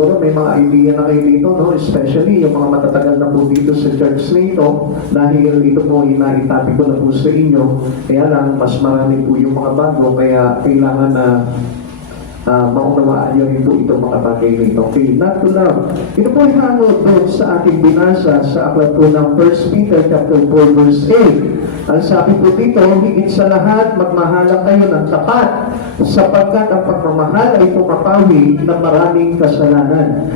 siguro may mga idea na kayo dito, no? Especially yung mga matatagal na po dito sa church na ito, dahil ito po inaitabi ko na po sa inyo. Kaya lang, mas marami po yung mga bago, kaya kailangan na maunawaan nyo rin po itong mga bagay nito. Okay, not to love. Ito po ay hango doon sa ating binasa sa aklat po ng 1 Peter chapter 4 verse 8. Ang sabi po dito, higit sa lahat, magmahalan kayo ng tapat, sapagkat ang pagmamahal ay pumapawi ng maraming kasalanan.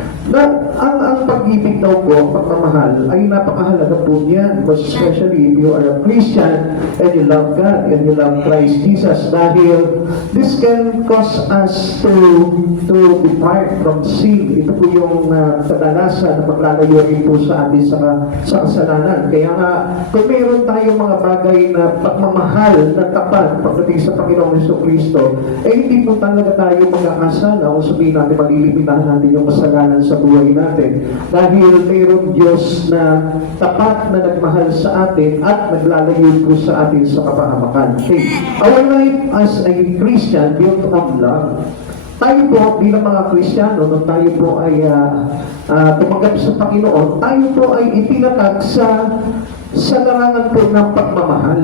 Ang pag-ibig daw po, pagmamahal, ay napakahalaga po niyan, especially if you are a Christian and you love God and you love Christ Jesus, dahil this can cause us to depart from sin. Ito po yung kadalasan na paglalayo rin po sa atin sa kasalanan. Kaya nga, kung mayroon tayong mga bagay na pagmamahal na tapat pagdating sa Panginoong Jesucristo, hindi po talaga tayo magkakasala o sabihin natin, malilimitahan natin yung kasalanan sa buhay natin. Dahil mayroong Diyos na tapat na nagmahal sa atin at naglalayo po sa atin sa kapahamakan. Okay. Our life as a Christian built on love. Tayo po bilang mga Kristiyano, nung tayo po ay tumanggap sa Panginoon, tayo po ay itinatag sa larangan po ng pagmamahal.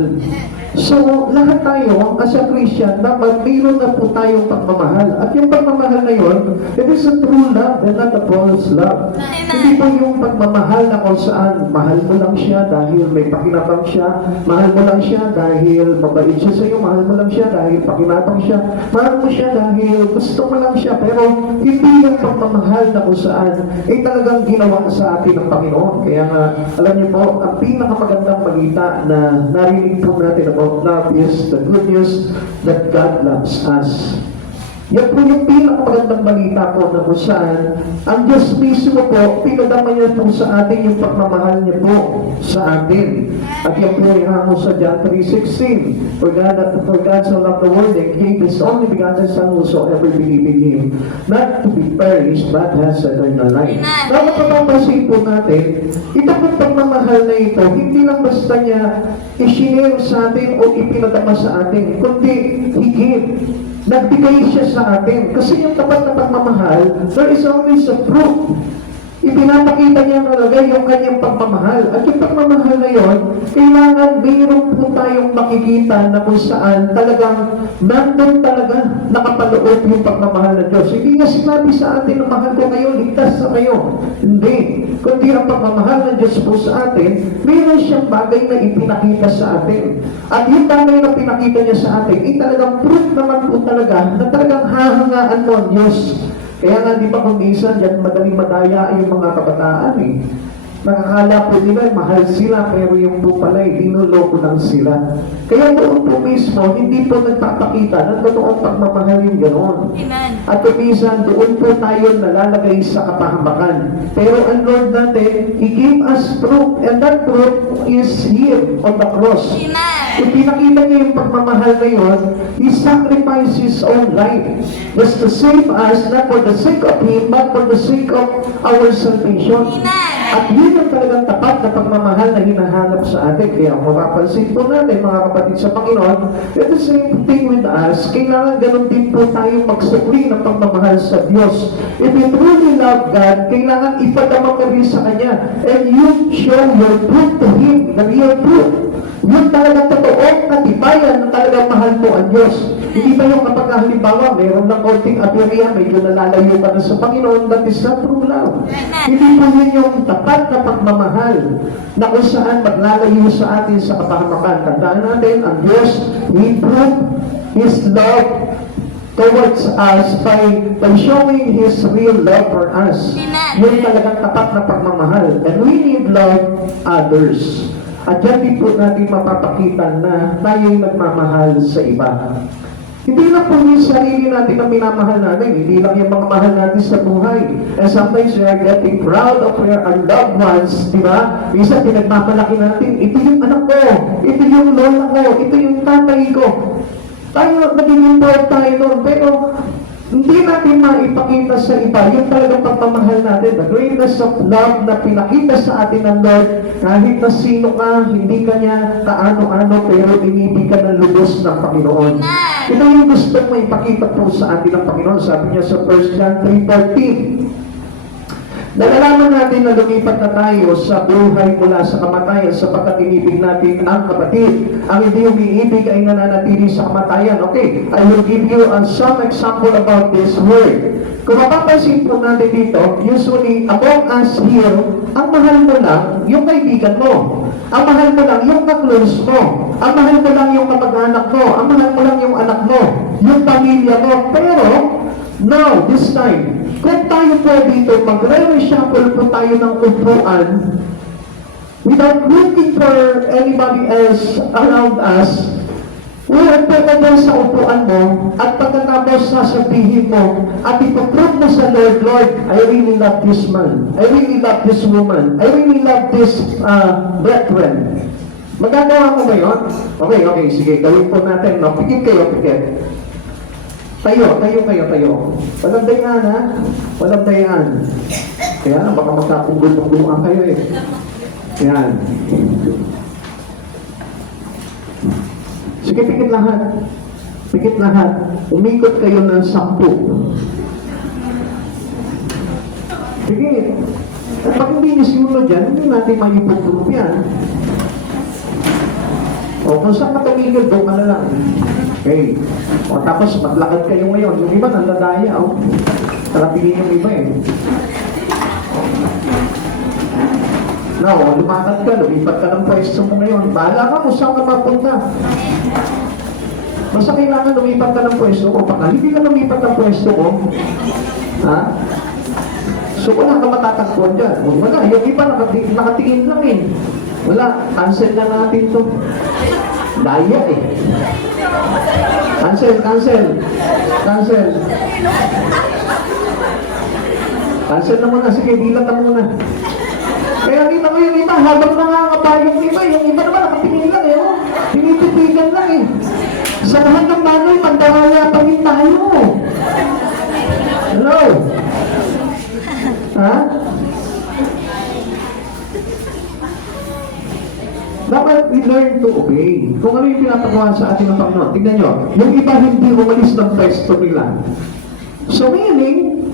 So, lahat tayo, as a Christian, dapat mayroon na po tayong pagmamahal. At yung pagmamahal na yun, it is a true love and not a false love. Hindi po yung pagmamahal na kung saan mahal mo lang siya dahil may pakinabang siya, mahal mo lang siya dahil mabait siya sa iyo, mahal mo lang siya dahil pakinabang siya, mahal mo siya dahil gusto mo lang siya. Pero hindi yung pagmamahal na kung saan ay talagang ginawa sa atin ng Panginoon. Kaya nga, alam niyo po, ang pinakamagandang balita na narinig po natin about love is the good news that God loves us. Yan po yung pinakamagandang balita po na kung saan ang Diyos mismo po, pinadama niya po sa atin yung pagmamahal niya po sa atin. At yan po ay hango sa John 3:16. For God so loved the world and gave His only begotten Son whosoever believe in Him, not to be perished, but has eternal life. Dapat papapansin po natin, ito pong pagmamahal na ito, hindi lang basta niya i-share sa atin o ipinadama sa atin, kundi higit. Nagbigay siya sa atin. Kasi yung tapat na pagmamahal, there is always a proof. Ipinapakita niya talaga yung kanyang pagmamahal. At yung pagmamahal na yun, kailangan mayroon po tayong makikita na kung saan talagang nandun talaga nakapaloob yung pagmamahal ng Diyos. Hindi niya sinabi sa atin na mahal ko kayo, ligtas na kayo. Hindi. Kundi ang pagmamahal ng Diyos po sa atin, mayroon siyang bagay na ipinakita sa atin. At yung bagay na pinakita niya sa atin, talagang proof naman po talaga na talagang hahangaan mo ang Diyos. Kaya nga, di ba kung minsan, dyan madaling madaya yung mga kabataan eh. Nakakala po nila, mahal sila, pero yung po pala, dinuloko lang sila. Kaya doon po mismo, hindi po nagpapakita ng totoong pagmamahal yung gano'n. At minsan, doon po tayo nalalagay sa kapahamakan. Pero ang Lord natin, He gave us proof, and that proof is here on the cross. Kung pinakita niya yung pagmamahal na yun, He sacrificed His own life just to save us, not for the sake of Him, but for the sake of our salvation. At yun ang talagang tapat na pagmamahal na hinahanap sa atin. Kaya mapapansin po natin, mga kapatid sa Panginoon, the same thing with us, kailangan ganun din po tayong magsukli ng pagmamahal sa Diyos. If you truly love God, kailangan ipadama ka rin sa Kanya. And you show your proof to Him, the real proof. Yun talagang totoong katibayan na talagang mahal mo ang Diyos. Hindi ba yung kapag halimbawa, mayroon ng konting aberya, medyo nalalayo ka na sa Panginoon, that is not true love. Hindi po yun yung tapat na pagmamahal na kung saan maglalayo sa atin sa kapahamakan. Tandaan natin, ang Diyos, He proved His love towards us by showing His real love for us. Yun talagang tapat na pagmamahal. And we need love others. At yan din po natin mapapakita na tayo'y nagmamahal sa iba. Hindi lang po yung sarili natin na minamahal natin. Hindi lang yung mga mahal natin sa buhay. And sometimes we are getting proud of our loved ones, di ba? Minsan pinagmamalaki natin, ito yung anak ko, ito yung lola ko, ito yung tatay ko. Tayo, naging import tayo nun. Pero hindi natin maipakita sa iba yung talagang pagmamahal natin. The greatness of love na pinakita sa atin ng Lord, kahit na sino ka, hindi ka niya kaano-ano, pero inibig ka ng lubos ng Panginoon. Ito yung gusto mo ipakita po sa atin ng Panginoon. Sabi niya sa 1 John 3:14, Nalalaman natin na lumipat na tayo sa buhay mula sa kamatayan sapagkat inibig natin ang kapatid. Ang hindi umiibig ay nananatili sa kamatayan. Okay, I will give you some example about this word. Kung mapapansin po natin dito, usually among us here, ang mahal mo lang yung kaibigan mo. Ang mahal mo lang yung ka-close mo. Ang mahal mo lang yung kapag-anak mo. Ang mahal mo lang yung anak mo. Yung pamilya mo. Pero, now, this time, kung tayo po dito, magre-reshuffle po tayo ng upuan, without looking for anybody else around us, uupo ka doon sa upuan mo, at pagkatapos sasabihin mo, at ipaprove mo sa Lord, Lord, I really love this man. I really love this woman. I really love this brethren. Magagawa ko ba yun? Okay, sige, gawin po natin. No? Pikit kayo, pikit. Tayo. Walang dayaan, ha? Walang dayaan. Kaya na, baka magkapugol-puguluan kayo eh. Yan. Sige, pikit lahat. Pikit lahat. Umikot kayo ng 10. Sige. At pag hindi nyo sinulo dyan, hindi natin maiputulog yan. O kung saan matamigil, doon ka na lang. Okay. O tapos maglakad kayo ngayon. Yung iba nanladaya, o. Tarapilin yung iba eh. Now, lumakad ka, lumipat ka ng pwesto mo ngayon. Bahala ka kung saan ka mapunta. Basta kailangan lumipat ka ng pwesto ko. Baka hindi ka lumipat ng pwesto ko. Ha? So wala ka matatagpuan dyan. Wala, yung iba nakatingin lang eh. Wala, cancel na natin to. Daya eh. Cancel. Cancel na muna. Sige, bilat na muna. Kaya kita mo yung iba, habang nangangapa yung iba naman nakatingin lang eh. Oh. Tinititigan lang eh. Sa lahat ng bagay, mandahaya pa rin tayo. Hello? Ha? Dapat we learn to obey. Kung ano yung pinapagawa sa ating ng Panginoon. Tingnan nyo, yung iba hindi umalis ng pwesto nila. So meaning,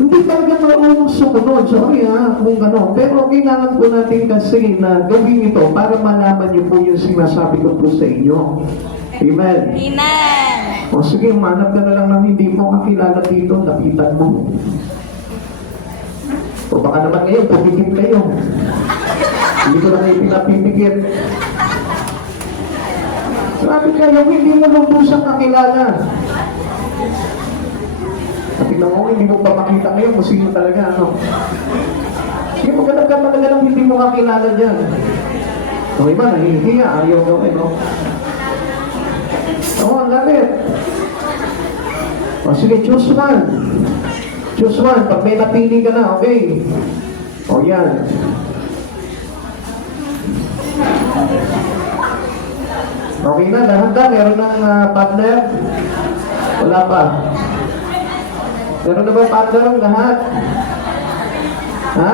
hindi talaga marunong sumunod. Sorry ha, kung gano'n. Pero kailangan po natin kasi na gawin ito para malaman niyo po yung sinasabi ko po sa inyo. Amen? Amen. O sige, manap ka na lang ng hindi mo kakilala dito, lapitan mo. O baka naman ngayon, pumikit kayo. Hindi ko na kayo pinapipikit. Sabi kayo, hindi mo lubusang kakilala. At tignan mo, hindi mo pa makita ngayon kung sino talaga, ano. Sige, maghanap ka talaga ng hindi mo kakilala dyan. O iba, nahihiya, ayaw gawin, no? Oo, ang lapit. O sige, choose one. Choose one. Pag may napili ka na, okay. O yan. Okay na, lahat na. Meron ng partner? Wala pa. Meron na ba partner ang lahat? Ha?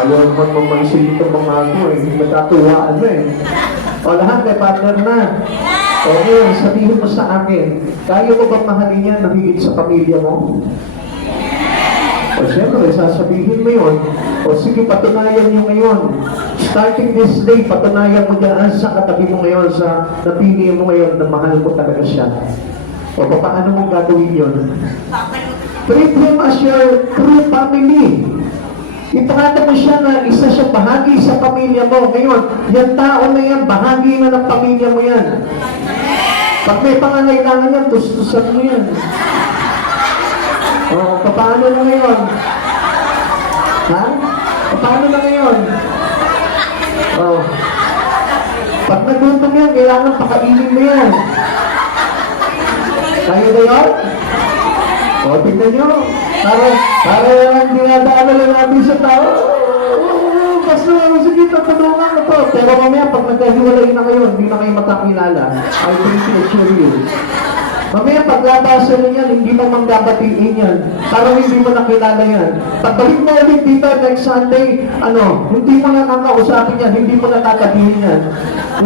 Ayaw naman mamansin ito mga ako eh. Matatuwaan mo eh. O lahat may partner na. Okay, sabihin mo sa akin, kaya mo bang mahalin yan na higit sa pamilya mo? O siyempre, sasabihin mo yun. O sige, patunayan nyo ngayon. Starting this day, patunayan mo dyan sa katabi mo ngayon, sa napili mo ngayon na mahal mo talaga siya. O paano mo gagawin yun? Treat him as your true family. Ipakita mo siya na isa siya bahagi sa pamilya mo. Ngayon, yung tao na yan, bahagi na ng pamilya mo yan. Pag may pangangailangan yan, tustusan mo yan. O, paano na ngayon? Ha? Paano na ngayon? O, pag nagutom yan, kailangan pakainin mo yan. Kaya ba yun? O, tignan nyo. Para lang dinadaan lang natin sa tao. Basta, sige, tatulungan na to. Pero mamaya, pag nagkahiwalay na kayo, hindi na kayo magkakilala. I think to assure you. Mamaya, paglabasa nyo yan, hindi mo manggabatiin yan. Parang hindi mo nakilala yan. Pagbalik mo ulit dito next Sunday, hindi mo nakakausapin yan, hindi mo nakakabihin yan.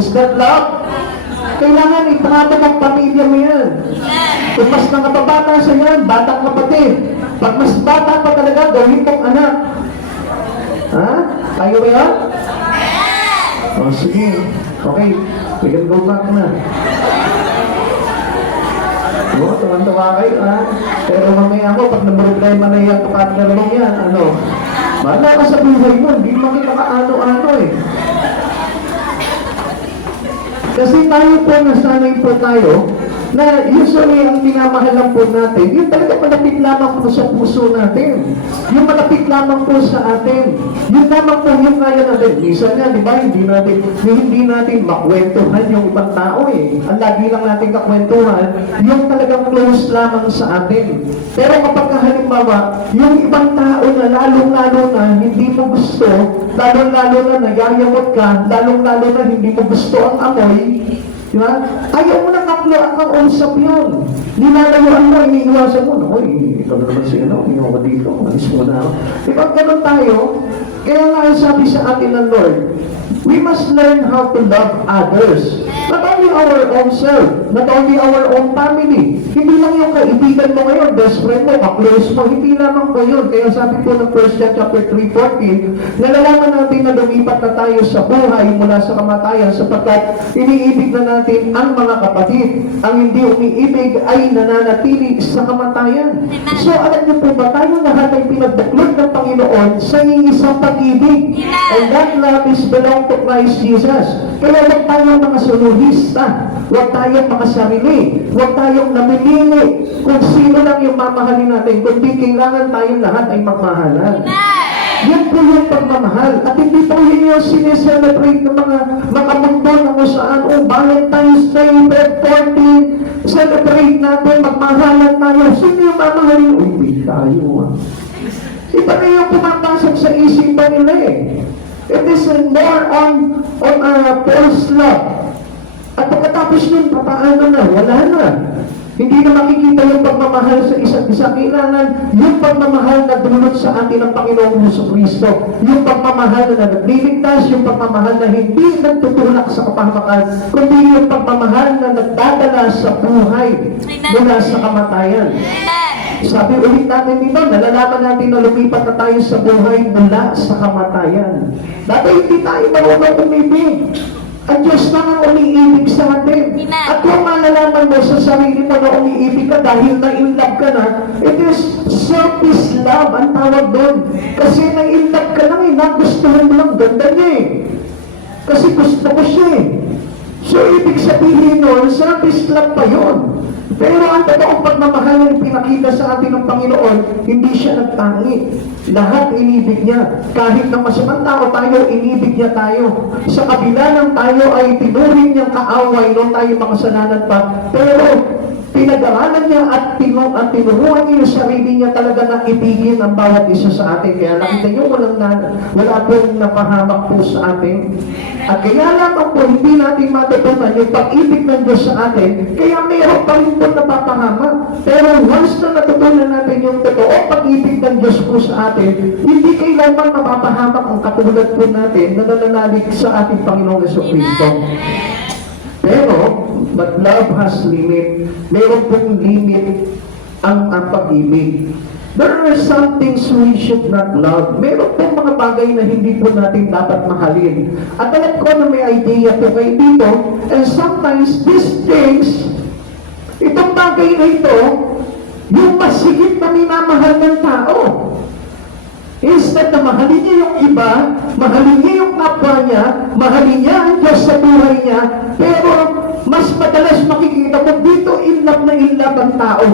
Is that love? kailangan itrato ng pamilya mo yan. Kung mas nakababata sa yan, batang kapatid. Pag mas bata pa talaga, gawin mong anak. Ha? Tayo ba yan? O, sige. Okay. We can go back na. Oo, tuwan-tuwa kayo, ha? Pero mamaya mo, pag problema na yung partner mo yan, ano? Bahala ka sa buhay mo, hindi mo makakaano-ano eh. Kasi tayo po, nasanay po tayo, na usually ang minamahalan po natin, yung talaga malapit lamang po sa puso natin. Yung malapit lamang po sa atin. Yun lamang po yung kaya natin. Minsan nga, di ba, hindi natin makwentuhan yung ibang tao eh. Ang lagi lang natin kakwentuhan, yung talagang close lamang sa atin. Pero kapag halimbawa, yung ibang tao na lalong-lalo na hindi mo gusto, lalong-lalo na nagyayamot ka, lalong-lalo na hindi mo gusto ang amoy, diba? Ayaw mo nang akla ang usap yun. Nilalayuan mo, iniiwasan mo. Naku, ikaw na naman siya, iniiwasan ko dito. Alis mo na. Diba, ganun tayo? Kaya nga sabi sa atin ng Lord, we must learn how to love others. Not only our own self, not only our own family. Hindi lang yung kaibigan mo ngayon, best friend mo, ka-close mo, hindi lamang po yun. Kaya sabi po ng 1 John chapter 3:14, nalalaman natin na lumipat na tayo sa buhay mula sa kamatayan sapagkat iniibig na natin ang mga kapatid. Ang hindi umiibig ay nananatili sa kamatayan. So alam niyo po ba, tayo lahat ay pinagbuklod ng Panginoon sa iisang pag-ibig. And that love is belong to Christ Jesus. Kaya huwag tayong mga suluhista, huwag tayong mga sarili, huwag tayong namimili kung sino lang yung mamahalin natin, kundi kailangan tayong lahat ay magmahalan. Yan po yung pagmamahal. At hindi po yun yung sineselebrate ng mga makamundo na kung saan, Valentine's Day, Feb 14, celebrate natin, magmahalan tayo. Sino yung mamahalin? Hindi tayo. Iba na yung pumapasok sa isipan nila eh. It is more on false love. At pagkatapos nun, papaano na? Wala na. Hindi na makikita yung pagmamahal sa isa't isa. Kailangan yung pagmamahal na dulot sa atin ng Panginoong Jesucristo. Yung pagmamahal na nagliligtas, yung pagmamahal na hindi nagtutulak sa kapahamakan, kundi yung pagmamahal na nagdadala sa buhay mula sa kamatayan. Sabi ulit natin dito, nalalaman natin na lumipat na tayo sa buhay mula sa kamatayan. Dati hindi tayo marunong umibig. Ang Diyos na ang umiibig sa atin. At kung malalaman mo sa sarili mo na umiibig ka dahil na-in-love ka na, it is selfish love ang tawag doon. Kasi na-in-love ka lang nagustuhan mo lang, ganda niya eh. Kasi gusto ko siya eh. So, ibig sabihin nun, selfish love pa yun. Pero ang totoong pagmamahal na pinakita sa atin ng Panginoon, hindi siya nagtangi. Lahat inibig niya. Kahit na masamang tao tayo, inibig niya tayo. Sa kabila ng tayo ay tinuring niyang kaaway noon tayo makasalanan pa. Pero pinag-aralan niya at tinuruan niya yung sarili niya talaga na ibigin ang bawat isa sa atin. Kaya nakita niyo, wala pong napahamak po sa atin. At kaya lamang po, hindi natin matutunan yung pag-ibig ng Diyos sa atin, kaya mayroon pa rin po napapahamak. Pero once na natutunan natin yung totoo pag-ibig ng Diyos po sa atin, hindi kailanman mapapahamak ang katulad po natin na nananalig sa ating Panginoong Jesucristo. Pero, but love has limit. Mayroon pong limit ang pag-ibig. There are some things we should not love. Meron pong mga bagay na hindi po natin dapat mahalin. At alam ko na may idea po kayo dito, and sometimes these things, itong bagay na ito, yung masigit na minamahal ng tao. Instead na mahalin niya yung iba, mahalin niya yung kapwa niya, mahalin niya ang Diyos sa buhay niya, pero mas madalas makikita mo dito in love ang tao.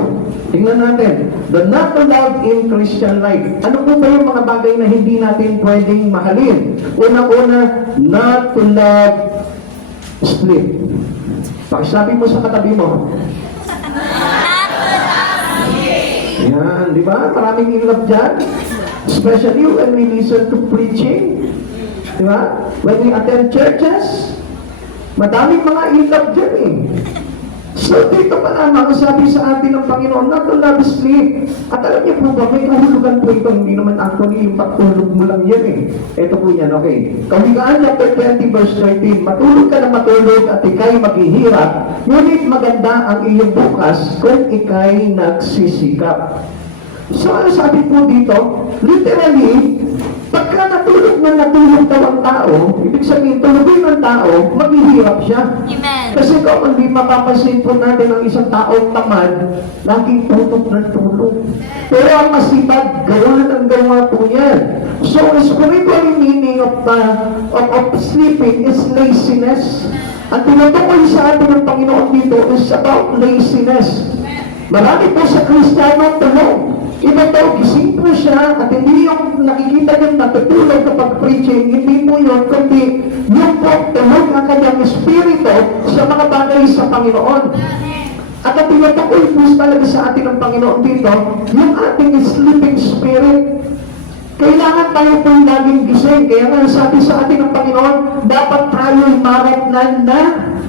Tingnan natin, the not to love in Christian life. Ano po ba yung mga bagay na hindi natin pwedeng mahalin? Una-una, not to love split. Pagsabi mo sa katabi mo, yan, di ba? Maraming in love dyan. Especially when we listen to preaching. Di ba? When we attend churches, madaming mga in love dyan eh. So dito pa lamang sabi sa atin ng Panginoon, not to love sleep. At alam niyo po ba, may kahulugan po ito, hindi naman actually yung pagtulog mo lang yan eh. Ito po yan, okay. Kawikaan chapter 20 verse 13, matulog ka na matulog at ikay maghihirap, ngunit maganda ang iyong bukas kung ikay nagsisikap. So ano sabi po dito? Literally, pagka natulog daw ang tao, ibig sabihin, tulogin ng tao, maghihirap siya. Amen. Kasi kung hindi mapapansin po natin ang isang taong tamad, laging tutok ng tulog. Pero ang masipag, gawa ng gawa po yan. So, spiritual meaning of sleeping is laziness. Ang tinutukoy sa atin ng Panginoon dito is about laziness. Marami po sa Kristiyano tulog. Iba daw, gising po siya at hindi yung nakikita yung natutulog kapag preaching, hindi po yun, kundi yung po tulog ang kanyang espiritu sa mga bagay sa Panginoon. At ang tinutukoy po talaga sa atin ng Panginoon dito, yung ating sleeping spirit. Kailangan tayo po laging gising. Kaya nga sabi sa atin ng Panginoon, dapat tayo'y maratnan na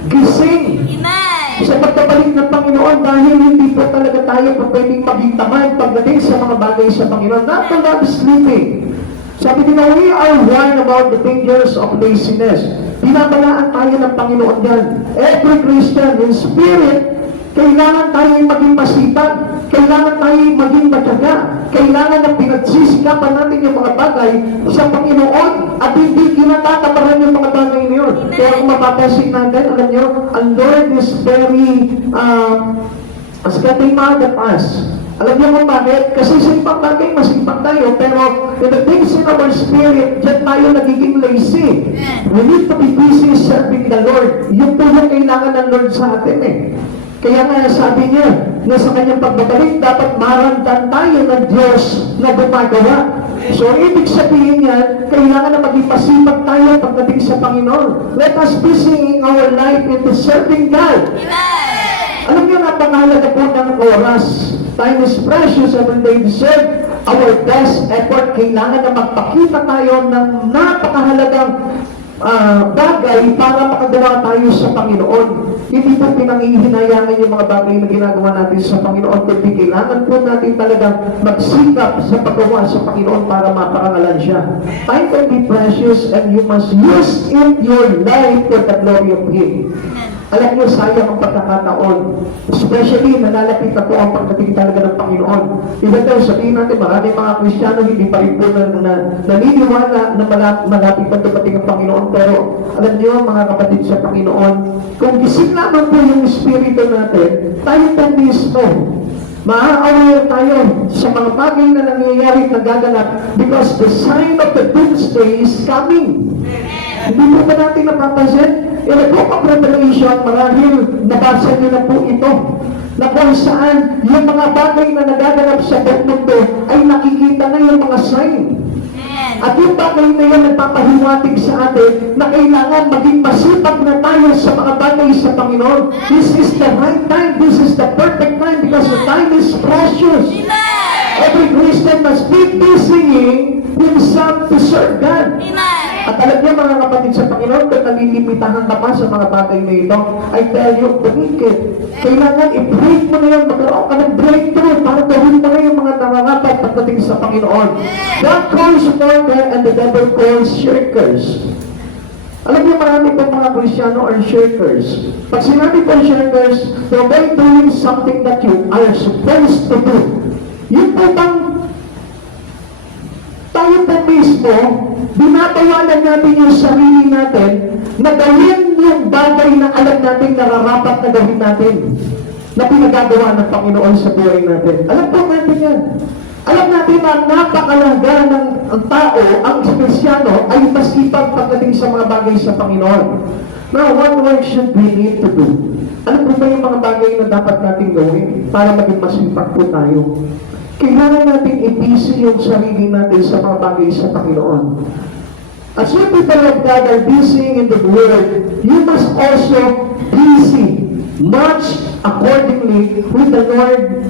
gising. Amen. Sa pagkabalik ng Panginoon, dahil hindi po talaga tayo pwedeng maging tamad pagdating sa mga bagay sa Panginoon. Not to love sleeping. Sabi din na, we are warned about the dangers of laziness. Binabalaan tayo ng Panginoon yan. Every Christian in spirit, kailangan tayong maging masipag. Kailangan tayong maging matyaga. Kailangan na pinagsisikapan natin yung mga bagay sa Panginoon at hindi kinatataparan yung mga bagay na yun. Kaya kung mapapansin natin, alam nyo, ang Lord is very getting mad at us. Alam niyo kung bakit? Kasi simpang bagay, masipag tayo, pero in the things in our spirit, dyan tayo nagiging lazy. We need to be busy serving the Lord. Yung po yung kailangan ng Lord sa atin eh. Kaya nga sabi niya, na sa kanyang pagbabalik, dapat maramdan tayo ng Diyos na gumagawa. So, ibig sabihin yan, kailangan na maging masipag tayo pagdating sa Panginoon. Let us be singing our life into serving God. Alam niyo, napakahalaga po ng oras. Time is precious, every day deserve our best effort. Kailangan na magpakita tayo ng napakahalagang bagay para makagawa tayo sa Panginoon. Hindi po pinangihinayangan yung mga bagay na ginagawa natin sa Panginoon, kundi kailangan po natin talagang magsikap sa paggawa sa Panginoon para maparangalan siya. Time can be precious and you must use in your life for the glory of Him. Alam niyo, sayang ang pagkakataon. Especially, nalalapit na po ang pagdating talaga ng Panginoon. Iba daw, sabihin natin, marami mga Kristiyano hindi pa rin po naniniwala na malapit na dumating ang Panginoon. Pero, alam niyo, mga kapatid sa Panginoon, kung gising naman po yung Espiritu natin, tayo po mismo, maa-aware tayo sa mga bagay na nangyayari at nagaganap because the sign of the doomsday is coming. Hindi po ba natin napapansin? In the book of Revelation, marahil nabasa niyo na po ito, na kung saan yung mga bagay na nagaganap sa buong mundo ay nakikita na yung mga sign. At yung bagay na yun nagpapahiwatig sa atin na kailangan maging masipag na tayo sa mga bagay sa Panginoon. This is the right time. This is the perfect time because the time is precious. Every Christian must be busy himself to serve God. At alam niyo mga kapatid sa Panginoon, kung nalilimitahan ka pa sa mga bagay na ito, I tell you, break it. Kailangan i-break mo na yun, magkaroon ka ng breakthrough para gawin mo na yung mga nangangapat pagdating sa Panginoon. God calls murder and the devil calls shirkers. Alam niyo, marami po mga Kristiyano are shirkers. Pag sinabi po shirkers, they're by doing something that you are supposed to do. Yung po bang tayo po mismo, binatawanan natin yung sarili natin na gawin yung bagay na alam natin nararapat na gawin natin na pinagagawa ng Panginoon sa buhay natin. Alam po natin yan. Alam natin na napakalaga ng tao, ang Kristiyano, ay masipag pagdating sa mga bagay sa Panginoon. Now, what work should we need to do? Ano po ba yung mga bagay na dapat natin gawin para maging masipag po tayo? Kailangan natin i-busy yung sarili natin sa mga bagay sa Panginoon. As you people of God are busy in the Word, you must also busy much accordingly with the Lord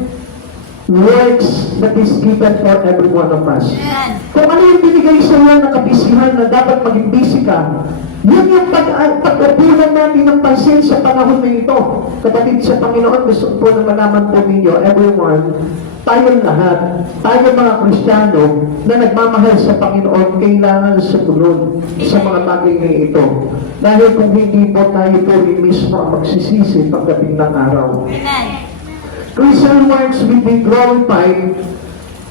works that is given for every one of us. Kung ano yung binigay sa iyo na kabisihan na dapat maging busy ka, Yun yung pag-upunan natin ng pansin sa panahon na ito. Kapatid sa Panginoon, gusto po na malaman po ninyo, everyone, tayong lahat, tayong mga Kristiyano na nagmamahal sa Panginoon, kailangan sumunod sa mga bagay na ito. Dahil kung hindi po tayo po mismo ang magsisisi pagdating ng araw. Christian works will be glorified.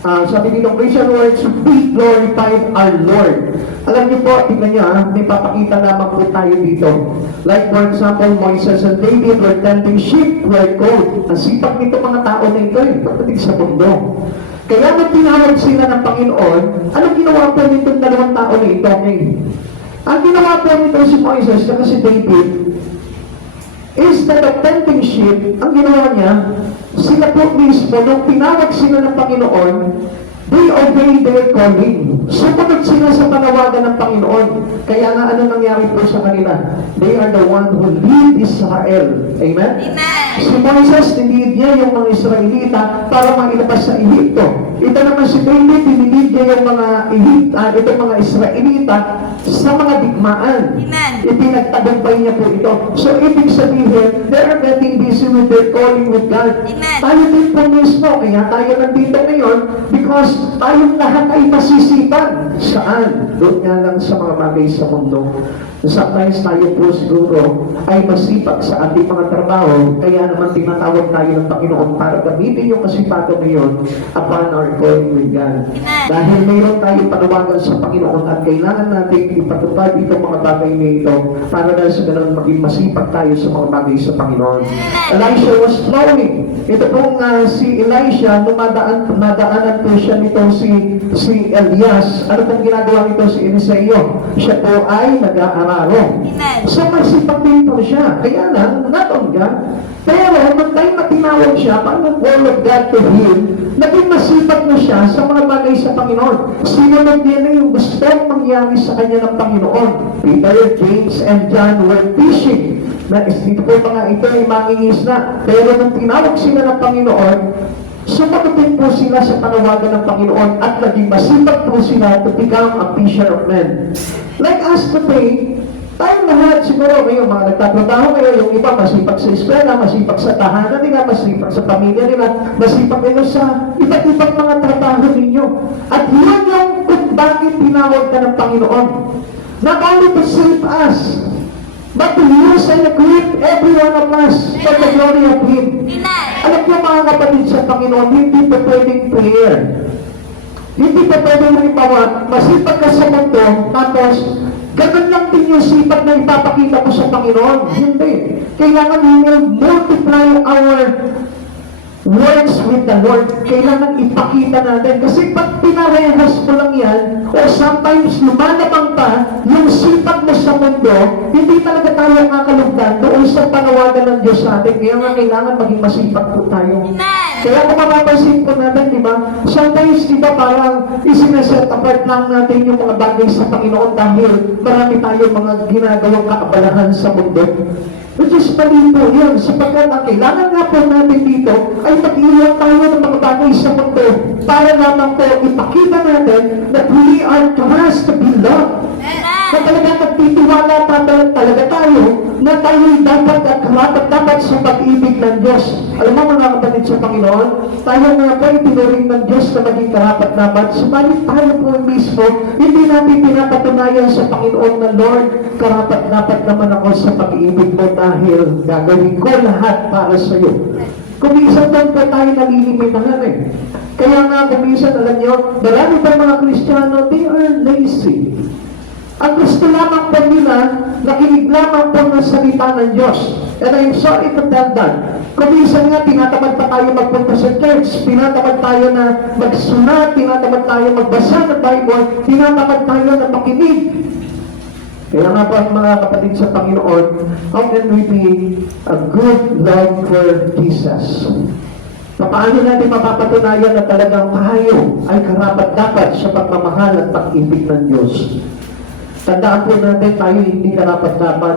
Sabi dito, Christian works we glorified our Lord. Alam niyo po, tingnan niyo may papakita lamang po tayo dito. Like for example, Moises and David were tending sheep, were cold. Ang sipag nito mga tao na ito pagdating sa mundo. Kaya nung tinawag sila ng Panginoon, anong ginawa po nitong dalawang tao na ito? Ang ginawa po nito si Moises at si David, instead of tending sheep, ang ginawa niya, sila po mismo, nung tinawag sila ng Panginoon, they obey their calling. Sumunod sila sa panawagan ng Panginoon. Kaya nga, ano nangyari po sa kanila? They are the one who lead Israel. Amen? Amen. Si Moises, nilid niya yung mga Israelita para mailabas sa Ehipto. Ito naman si David, nilid niya yung itong mga Israelita sa mga digmaan. Amen. Ipinagtagumpay niya po ito. So, ibig sabihin, they are getting busy with their calling with God. Amen. Tayo din po mismo, kaya tayo nandito ngayon because tayong lahat ay masisipag. Saan? Doon nga lang sa mga bagay sa mundo. Sometimes tayo po siguro ay masipag sa ating mga trabaho, kaya naman tinatawag tayo ng Panginoon para gamitin yung kasipagan na yun upon our calling with God. Dahil mayroon tayong panawagan sa Panginoon at kailangan natin ipatupad itong mga bagay na ito para dahil sa ganun maging masipag tayo sa mga bagay sa Panginoon. Elisha was flowing. Ito pong si Elisha, madaanan po siya nito si Elias. Ano pong ginagawa nito si Eliseo? Siya po ay nag-aaral. So masipag din po siya. Kaya lang, not on God. Pero nung time na tinawag siya, pang the word of God to him, naging masipag na siya sa mga bagay sa Panginoon. Sinunod niya na yung gustong mangyari sa kanya ng Panginoon. Peter, James, and John were fishing. Dito po pa nga ito ay mangingis na. Pero nung tinawag sila ng Panginoon, sumagot din po sila sa panawagan ng Panginoon at naging masipag po sila to become a fisher of men. Like us today, tayong lahat siguro ngayon, mga nagtatrabaho ngayon, yung iba masipag sa eskwela, masipag sa tahanan nila, masipag sa pamilya nila, masipag nila sa iba't ibang mga trabaho ninyo. At yun yung kung bakit tinawag ka ng Panginoon. Not only to save us, but to use and equip every one of us for the glory of Him. Alam niyo mga kapatid sa Panginoon, hindi pa pwedeng prayer. Hindi pa pwedeng halimbawa, masipag ka sa mundo, tapos ganun lang din yung sipag na ipapakita mo sa Panginoon. Hindi. Kailangan we will multiply our works with the Lord. Kailangan ipakita natin. Kasi pag pinarehas mo lang yan, o sometimes lumalabang pa yung sipag mo sa mundo, hindi talaga tayo kakalugdan doon sa panawagan ng Diyos sa atin. Kaya nga kailangan maging masipag po tayo. Kaya kung mapapansin po natin, di ba? Sometimes, di ba, parang isinaset apart lang natin yung mga bagay sa Panginoon dahil marami tayong mga ginagawang kaabalahan sa mundo. Which is mali po yun, sapagkat ang kailangan nga po natin dito ay mag-iwan tayo ng mga bagay sa mundo para lamang po ipakita natin that we are trust to be loved. Na talaga nagtitiwala talaga tayo na tayo'y dapat sa pag-ibig ng Diyos. Alam mo mga kapatid sa Panginoon, tayo nga po ay tinuring ng Diyos na maging karapat-dapat. Subalit tayo po mismo, hindi natin pinapatunayan sa Panginoon na Lord, karapat-dapat naman ako sa pag-ibig mo dahil gagawin ko lahat para sa iyo. Kuminsan doon pa tayo nalilimitangan Kaya nga kuminsan, alam nyo, marami pa mga Kristiyano, they are lazy. Ang gusto lamang po nila, nakinig lamang po ng salita ng Diyos. And I'm sorry to tell that. Kuminsan nga, tinatamad pa tayo magpunta sa church, tinatamad tayo na magsulat, tinatamad tayo magbasa ng Bible, tinatamad tayo na makinig. Kaya nga po mga kapatid sa Panginoon, how can we be a good love for Jesus? Paano natin mapapatunayan na talagang tayo ay karapat-dapat sa pagmamahal at pag-ibig ng Diyos? Tandaan po natin tayo hindi karapat-dapat,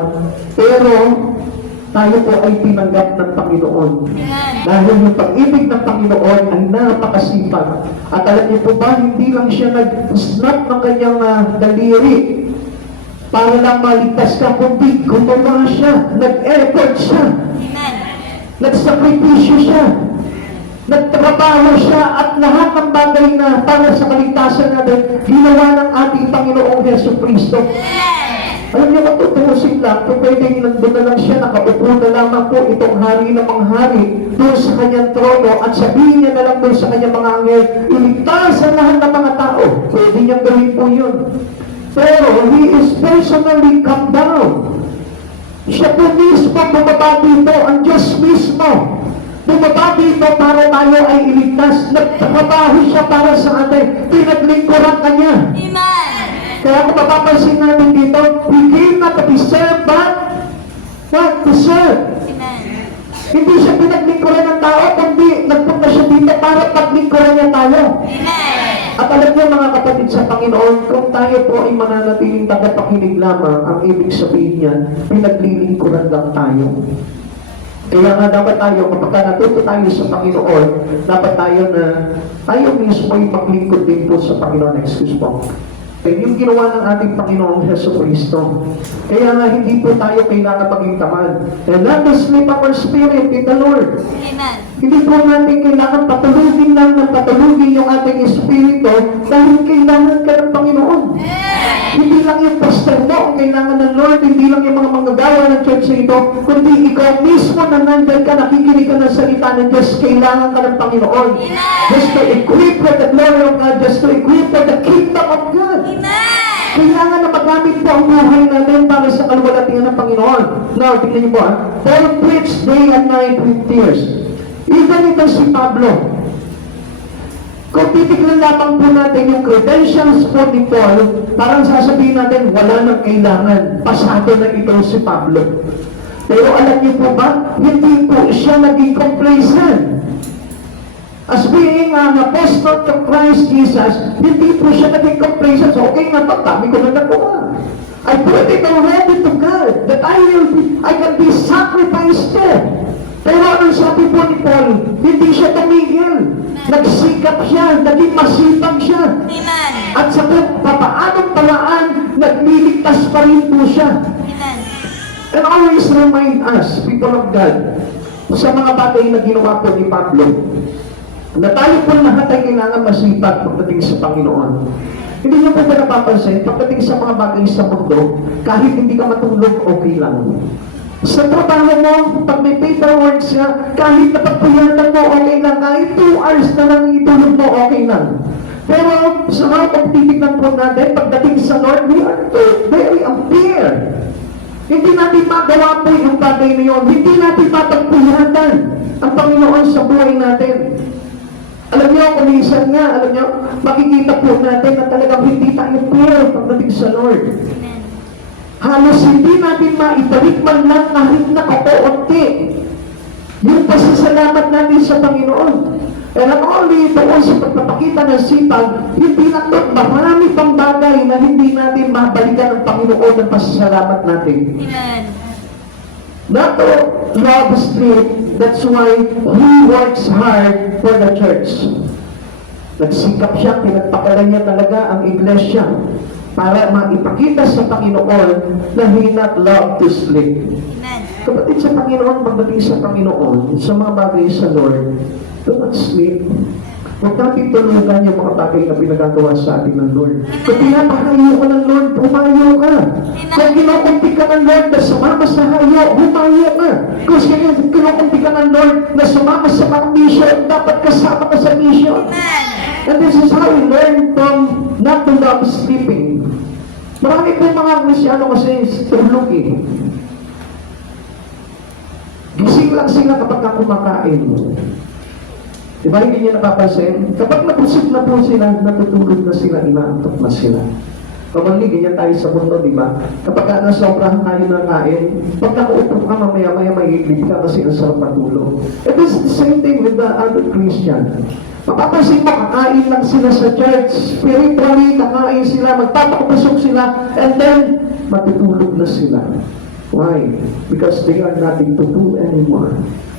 pero tayo po ay tinanggap ng Panginoon. Dahil yung pag-ibig ng Panginoon ay napakasipag. At alam niyo po ba, hindi lang siya nag-snap ng kanyang daliri. para lang maligtas ka, kundi gumawa siya, nag-effort siya, Amen. nagsakripisyo siya, nagtrabaho siya, at lahat ng bagay na para sa kaligtasan natin, ginawa ng ating Panginoong Hesus Kristo. Alam niyo, matutusin lang, kung pwede nandun na lang siya, nakaupo na lamang po itong hari ng mga hari doon sa kanyang trono, at sabihin niya na lang doon sa kanyang mga anghel, iligtas ang lahat ng mga tao. Pwede niya gawin po yun. Pero he is personally come down. Siya po mismo bumaba dito, ang Diyos mismo bumaba dito para tayo ay iligtas. Nagtrabaho siya para sa atin, pinaglingkuran kanya. Amen. Kaya kung mapapansin natin dito, we came not to be served, but not to serve. Amen. Hindi siya pinaglingkuran ng tao, kundi nagpunta siya dito para paglingkuran niya tayo. Amen. At alam niyo mga kapatid sa Panginoon, kung tayo po ay mananatiling tagapakinig lamang, ang ibig sabihin niyan, pinaglilingkuran lang tayo. Kaya nga dapat tayo, kapag natuto tayo sa Panginoon, dapat tayo na tayo mismo ay maglingkod din po sa Panginoon. Excuse po. Yung ginawa ng ating Panginoong Hesus Kristo. Kaya nga hindi po tayo kailangan maging tamad. And let us sleep our spirit in the Lord. Amen. Hindi po natin kailangan patulugin lang ng patulugin yung ating espiritu dahil kailangan ka ng Panginoon. Hindi lang yung pastor mo ang kailangan ng Lord, hindi lang yung mga manggagawa ng church ito, kundi ikaw mismo na nandyan ka, nakikinig ka ng salita ng Diyos, kailangan ka ng Panginoon. Just to equip for the glory of God, just to equip for the kingdom of God. Amen. Kailangan na magamit po ang buhay natin para sa kalwalatian ng Panginoon. Now, tingnan niyo po Paul preached day and night with tears. Even ito si Pablo. Kung titignan lamang po natin yung credentials po ni Paul, parang sasabihin natin, wala nang kailangan. Pasado na ito si Pablo. Pero alam niyo po ba, hindi po siya naging complacent. As being an apostle to Christ Jesus, hindi po siya naging complacent. So, okay nga to, dami ko na nakuha. I put it already to God that I can be sacrificed to. Pero anong sabi po ni Paul? Hindi siya tumigil. Nagsikap siya, naging masipag siya. Amen. At sa papaanong paraan, nagliligtas pa rin po siya. Amen. And always remind us, people of God, sa mga bagay na ginawa po ni Pablo, na tayo po lahat ay kailangan masipag pagdating sa Panginoon. Hindi niyo po ba napapansin, pagdating sa mga bagay sa mundo, kahit hindi ka matulog, okay lang. Sa trabaho mo, pag may paperwork siya, kahit napagpuyatan mo, okay lang. Kahit 2 hours na lang itulog mo, okay lang. Pero sa mga pagtitignan po natin, pagdating sa Lord, we are very unfair. Hindi natin magawa po yung bagay na yun. Hindi natin mapagpuyatan ang Panginoon sa buhay natin. Alam niyo, kumisan nga, alam niyo, makikita po natin na talagang hindi tayo fair pagdating sa Lord. Halos hindi natin maibalik man lang kahit na kaunti yung pasasalamat natin sa Panginoon. And not only doon sa pagpapakita ng sipag, hindi lang doon, marami pang bagay na hindi natin mabalikan ng Panginoon ng pasasalamat natin. Amen. Not to love sleep, that's why he works hard for the church. Nagsikap siya, pinagpakalan niya talaga ang iglesia para maipakita sa Panginoon na he not love to sleep. Amen. Kapatid sa Panginoon, pagdating sa Panginoon, sa mga bagay sa Lord, do not sleep. Huwag natin tulugan yung mga bagay na pinagagawa sa atin ng Lord. Kung pinapahayo ka ng Lord, humayo ka. Kung kinukunti ka ng Lord na sumama sa hayo, humayo ka. Kung kinukunti ka ng Lord na sumama sa mga mission, dapat kasama ka sa mission. Amen. And this is how we learn from not to love sleeping. Marami po mga Kristyano kasi tulog eh. Gising lang sila kapag kumakain. Diba hindi niya napapansin? Kapag nabusog na po sila, natutulog na sila, inaantok na sila. Kamali, ganyan tayo sa mundo, di ba? Kapag nasobrahan tayo ng kain, pag nakaupo ka, mamaya-maya maiiglig ka kasi ang sarap matulog. It is the same thing with the other Christian. Mapapansin mo, kakain lang sila sa church, spiritually, kakain sila, magpapakapusok sila, and then, matutulog na sila. Why? Because they are nothing to do anymore.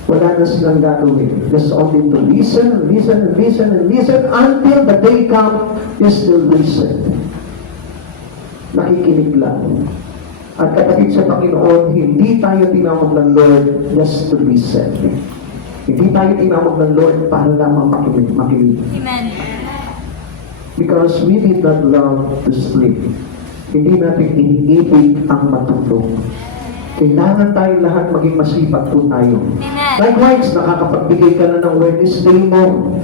Wala na silang gagawin. Just only to listen, listen, and listen, and listen until the day comes, is to listen. Nakikinig lang. At kapatid sa Panginoon, hindi tayo tinawag ng Lord just to listen. Hindi tayo tinawag ng Lord para lamang makinig. Amen. Because we did not love to sleep. Hindi natin iniibig ang matulog. Kailangan tayo lahat maging masipag po tayo. Amen. Likewise, nakakapagbigay ka na ng Wednesday mo.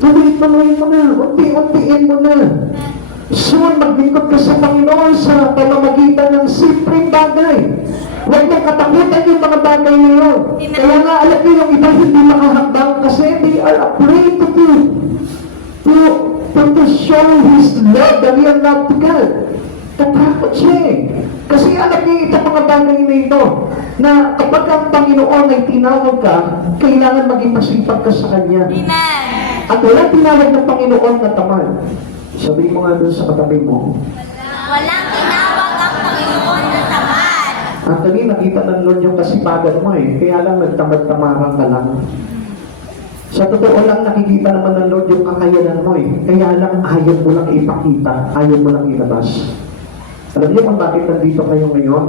Tuloy-tuloy mo na. Unti-untiin mo na. Soon, maglingkod ka sa Panginoon sa pamamagitan ng simpleng bagay. Huwag mong katakutan yung mga bagay na yun. Kaya nga, alam niyo, yung iba hindi makahakbang kasi they are afraid to do. To show His love, the real love to God. Tatakot siya eh. Kasi alam niyo itong mga bagay na ito, na kapag ang Panginoon ay tinawag ka, kailangan maging masipag ka sa Kanya. Amen. At walang tinawag ng Panginoon na tamad. Sabihin mo nga doon sa katabi mo. Walang tinawag ang Panginoon na tamad. Actually, nakita ng Lord yung kasipagan mo eh. Kaya lang nagtamad-tamarang ka lang. Sa totoo lang, nakikita naman ng Lord yung kakayanan mo eh. Kaya lang, ayaw mo lang ipakita. Ayaw mo lang ilabas. Alam niyo kung bakit nandito kayo ngayon?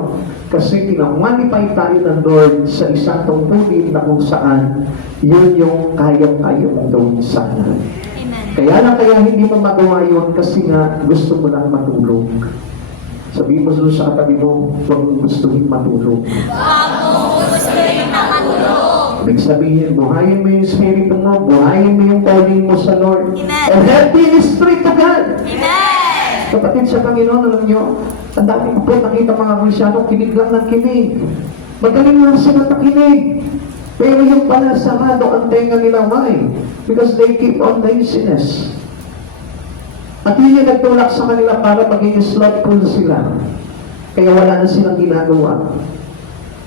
Kasi pinamanify tayo ng Lord sa isang tungkulin na kung saan yun yung kayang-kaya mong gawin sana. Amen. Kaya hindi mo magawa yun kasi nga gusto mo lang matulog. Sabihin mo sa katabi mo, huwag mo gustuhin matulog. Huwag mo gustuhin na matulog. Ibig sabihin, buhayin mo yung spirito mo, buhayin mo yung calling mo sa Lord. Amen. And help ministry to God. Amen. Kapatid sa Panginoon, alam nyo, ang dami ko po nakita mga Krisyano, kinig lang ng kinig. Magaling lang sila nakinig. Pero yung pala, sarado ang tenga nila, why? Because they keep on laziness. At yun yung nagtulak sa kanila para maging slothful sila. Kaya wala na silang ginagawa.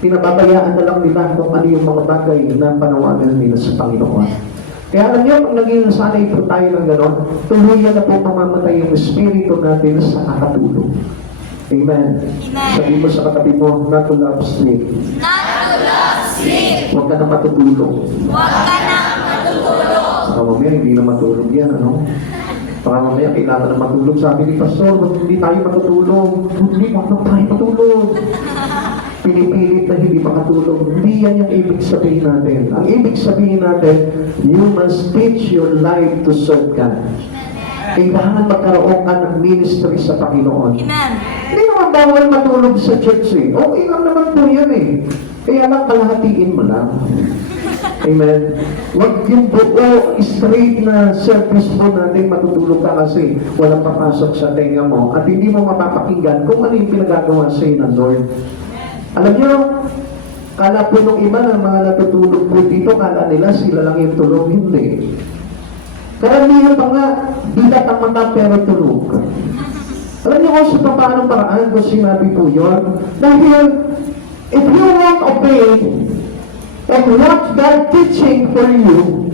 Pinababayaan na lang nila kung ano yung mga bagay na panawagan nila sa Panginoon. Kaya alam niyo, kung naging sanay po tayo ng gano'n, tuluyan na po mamamatay yung espiritu natin sa kakatulog. Amen. Sabi mo sa katabi mo, not to love sleep. Not to love sleep. Huwag ka na matutulog. Huwag ka nang matutulog. Baka mamaya, hindi na matulog yan, ano? Baka mamaya, kailangan na matulog. Sabi ni Pastor, hindi tayo matutulog. Hindi, huwag tayo matulog. Pinipilit na hindi makatulog. Hindi yan yung ibig sabihin natin. Ang ibig sabihin natin, you must teach your life to serve God. Kailangan magkaroon ka ng ministry sa Panginoon. Amen. Hindi naman bawal matulog sa church eh. Okay lang naman po yan eh. Kaya lang kalahatiin mo lang. Amen. Huwag yung buo, straight na service mo natin matutulog ka kasi walang papasok sa tenga mo at hindi mo mapapakinggan kung ano yung pinagagawa sa iyo ng Lord. Alam niyo, kala po nung iba ng mga natutulog po dito, kala nila sila lang yung tulog. Hindi. Karamihan pa nga, bilat ang mata pero tulog. Alam niyo kung sa paanong paraan ko sinabi po yun? Dahil, if you won't obey and watch God teaching for you,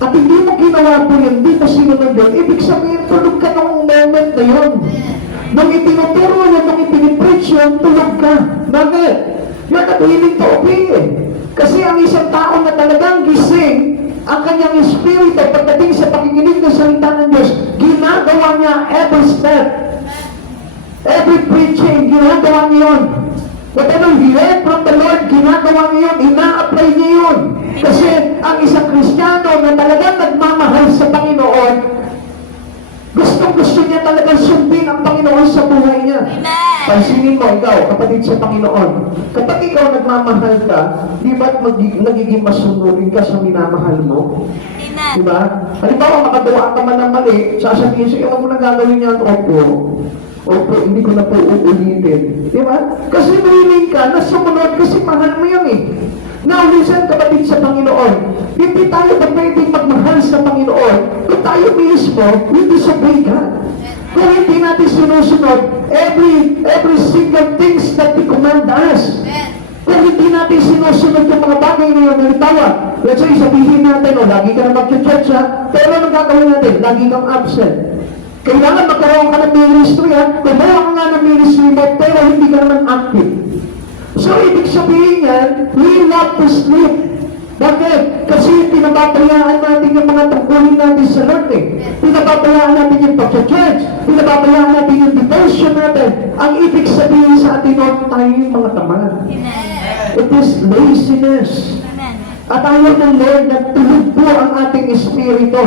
at hindi mo ginawa po yun, hindi mo sinunod yun, ibig sabihin, tulog ka ng moment na yun. Nung itinuturo yun, nung ipinipreach yun, tulog ka. Bakit? You're not willing to obey eh. Kasi ang isang tao na talagang gising, ang kanyang espiritu pagdating sa pakikinig ng salita ng Diyos, ginagawa niya every step. Every preaching, ginagawa niya yun. Whatever he read from the Lord, ginagawa niya yun, ina-apply niya yun. Kasi ang isang Kristiyano na talagang nagmamahal sa Panginoon, gustong-gusto niya talagang sundin ang Panginoon sa buhay niya. Amen. Pansinin mo, ikaw, kapatid sa Panginoon, kapag ikaw nagmamahal ka, di ba't nagiging masunurin ka sa minamahal mo? Amen. Diba? Halimbawa, makagawa ka man ng mali, sasabihin siya, huwag mo na gagawin yan, opo, hindi ko na po uulitin. Diba? Kasi willing ka na sumunod kasi mahal mo yan eh. Now, listen, kapatid sa Panginoon, hindi tayo ba pwedeng magmahal sa Panginoon kung tayo mismo will disobey God? Kung hindi natin sinusunod every single things that He command us. Kung hindi natin sinusunod yung mga bagay na yun, halimbawa, let's say, sabihin natin, lagi ka na mag-church ha, pero anong gagawin natin? Lagi kang absent. Kailangan magkaroon ka ng ministry ha, kumuha ka nga ng ministry mo, pero hindi ka naman active. So, ibig sabihin yan, we love to sleep. Bakit? Kasi pinababayaan natin yung mga tungkulin natin sa Lord eh. Pinababayaan natin yung pag-church. Pinababayaan natin yung devotion. question natin, ang ibig sabihin sa atin noon, tayo yung mga tamad. Amen. It is laziness. Amen. At ayaw ng Lord na tulog po ang ating espiritu.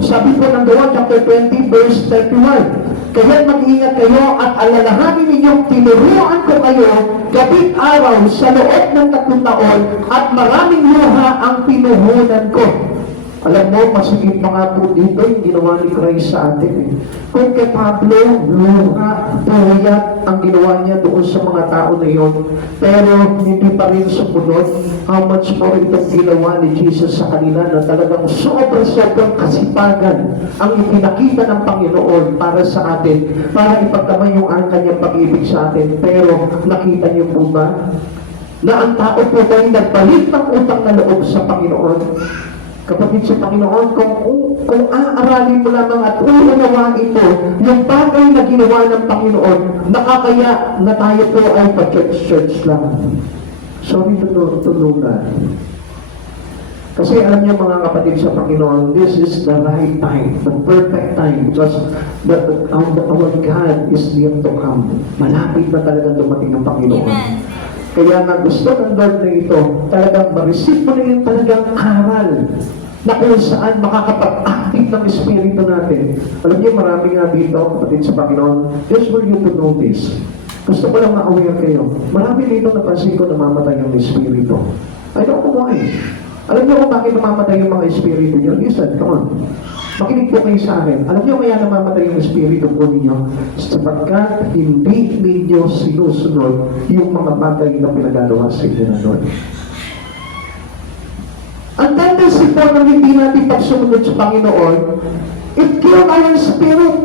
Sabi po ng Gawa chapter 20 verse 31, kaya mag-ingat kayo at alalahanin ninyong tinuruan ko kayo gabing araw sa loob ng 3 taon at maraming luha ang pinuhunan ko. Alam mo, masakit pa nga po dito yung ginawa ni Christ sa atin. Eh. Kung kay Pablo, luha, puyat ang ginawa niya doon sa mga tao na iyon, pero hindi pa rin sumunod, how much more itong ginawa ni Jesus sa kanila na talagang sobrang kasipagan ang ipinakita ng Panginoon para sa atin, para ipagkamay yung ang kanyang pag-ibig sa atin. Pero nakita niyo po ba na ang tao po ay nagbalik ng utang na loob sa Panginoon? Kapatid sa Panginoon, kung aaralin mo lamang at uunawain mo yung bagay na ginawa ng Panginoon, nakakaya na tayo po ay pa-church lang. Sorry to know that. Kasi alam niyo mga kapatid sa Panginoon, this is the right time, the perfect time, because our God is near to come. Malapit na talagang dumating ang Panginoon. Amen. Kaya nga gusto ng Lord na ito, talagang ma-receive mo na yung talagang aral na kung saan makakapag-active ng Espiritu natin. Alam niyo, marami nga dito, kapatid sa Panginoon, just for you to notice. Gusto ko lang ma-aware kayo. Marami dito napansin ko namamatay ang Espiritu. I don't know why. Alam niyo kung bakit namamatay yung mga Espiritu niyo? Listen, come on. Makinig po kayo sa akin. Alam niyo kaya namamatay yung Espiritu po ninyo? Sapagkat hindi ninyo sinusunod yung mga bagay na pinagagawa sa inyo ng Lord. Ang tendency po ng hindi natin pagsumunod sa Panginoon, it kills our spirit.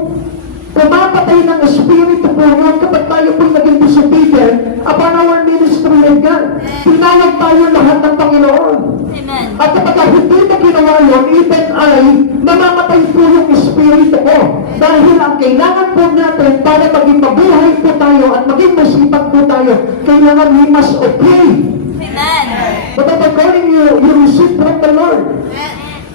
Pumapatay ng Espiritu po yun kapag tayo po naging disobedient upon our ministry of God. Tinawag tayo lahat ng Panginoon. Amen. At kapag hindi na ginawa yun, even ay namamatay po yung Espiritu ko. Dahil ang kailangan po natin para maging mabuhay po tayo at maging masipag po tayo, kailangan we must obey. Amen. But if according you receive from the Lord.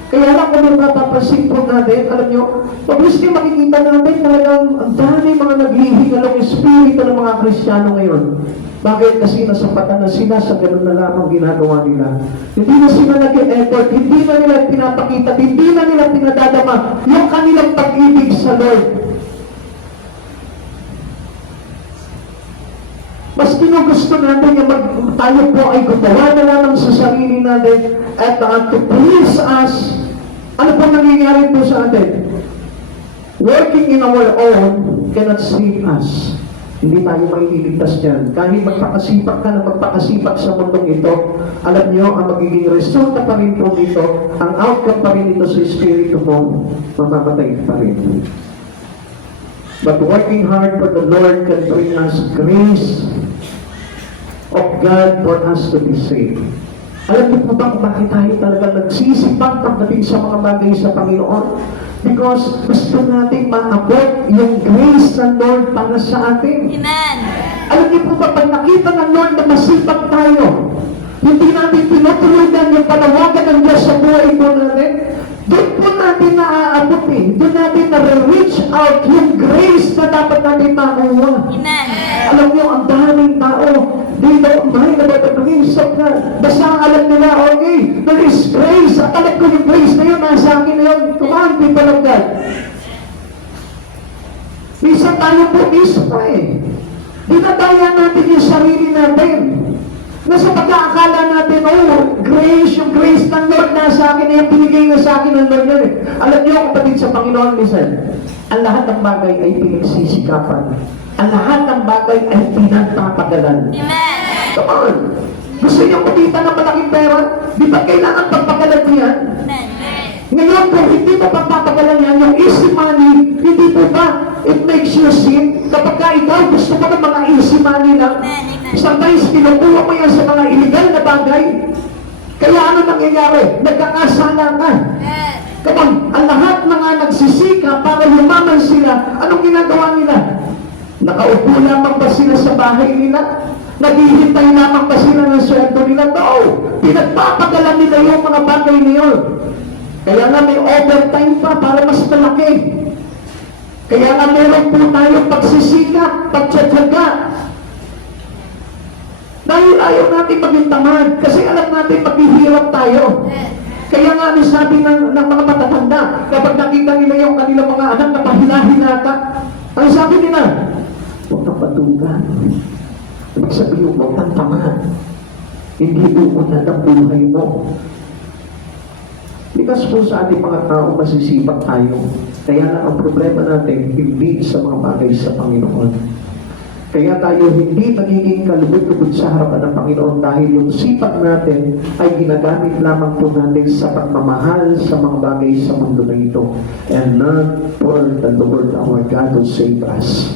Kaya lang kung napapansin po natin, alam nyo, obviously makikita natin talagang ang dami mga naghihingalong espiritu ng mga Kristiyano ngayon. Bakit? Kasi nasapatan na sila sa ganun na lamang ginagawa nila. Hindi na sila nag-effort, hindi na nila pinapakita, hindi na nila pinadadama yung kanilang pag-ibig sa Lord. Mas ginugusto natin yung tayo po ay gumawa na lamang sa sarili natin at to please us. Ano po nangyayari po sa atin? Working in our own cannot save us. Hindi tayo maililigtas dyan. Kahit magpakasipag ka na magpakasipag sa mundong ito, alam nyo, ang magiging resulta pa rin po dito, ang outcome pa rin ito sa espiritu mo, mamamatay pa rin. But working hard for the Lord can bring us grace of God for us to be saved. Alam niyo po ba kung bakit tayo talaga nagsisipag pagdating sa mga bagay sa Panginoon? Because gusto natin maabot yung grace ng Lord para sa atin. Amen. Alam niyo po ba, pag nakita ng Lord na masipag tayo, hindi natin tinutulugan yung panawagan ng Diyos sa buhay po natin, doon po natin naaabot eh. Doon natin na-reach out yung grace na dapat natin makuha. Amen. Alam niyo, ang daming tao, they don't mind about the grace of God. Basta ang alam nila, okay, there is grace. At alam ko yung grace na yun, nasa akin na yun. Come on, people of God. Minsan tayo po mismo eh. Dinadaya natin yung sarili natin. Nasa pagkakala natin, oh, grace, yung grace ng Lord nasa akin na yung binigay na sa akin ng Lord na rin. Alam niyo, kapatid sa Panginoon, minsan, ang lahat ng bagay ay pinagsisikapan. Ang lahat ng bagay ay pinagpapagalan. Amen. Come on! Gusto niyo kumita ng malaking pera? Di ba kailangan pagpagalan mo yan? Amen. Ngayon, kung hindi mo pagpapagalan yan, yung easy money, hindi po ba it makes you sick? Kapag ka ikaw gusto mo ng mga easy money lang, sometimes kinukuha mo yan sa mga illegal na bagay. Kaya ano nangyayari? Nagkakasala ka. Come on, ang lahat mga nagsisika para yumaman sila, anong ginagawa nila? Nakaupo lamang ba sila sa bahay nila? Naghihintay lamang ba sila ng sweldo nila? No! Pinagpapagalan nila yung mga bagay niyon. Kaya nga may overtime pa para mas malaki. Kaya nga meron po tayong pagsisikap, pagtsatsaga. Dahil ayaw natin maging tamad, kasi alam natin maghihirap tayo. Kaya nga sabi ng mga matatanda, kapag nakita nila yung kanilang mga anak na pahinahinata, ang sabi nila, huwag kang patugan. Ibig sabihin, huwag kang tamad. Hindi uunad ang buhay mo. Because po sa ating mga tao, masisipag tayo. Kaya lang ang problema natin, hindi sa mga bagay sa Panginoon. Kaya tayo hindi nagiging kalubod-lubod sa harapan ng Panginoon dahil yung sipag natin ay ginagamit lamang po natin sa pagmamahal sa mga bagay sa mundo na ito. And not for the Lord our God to save us.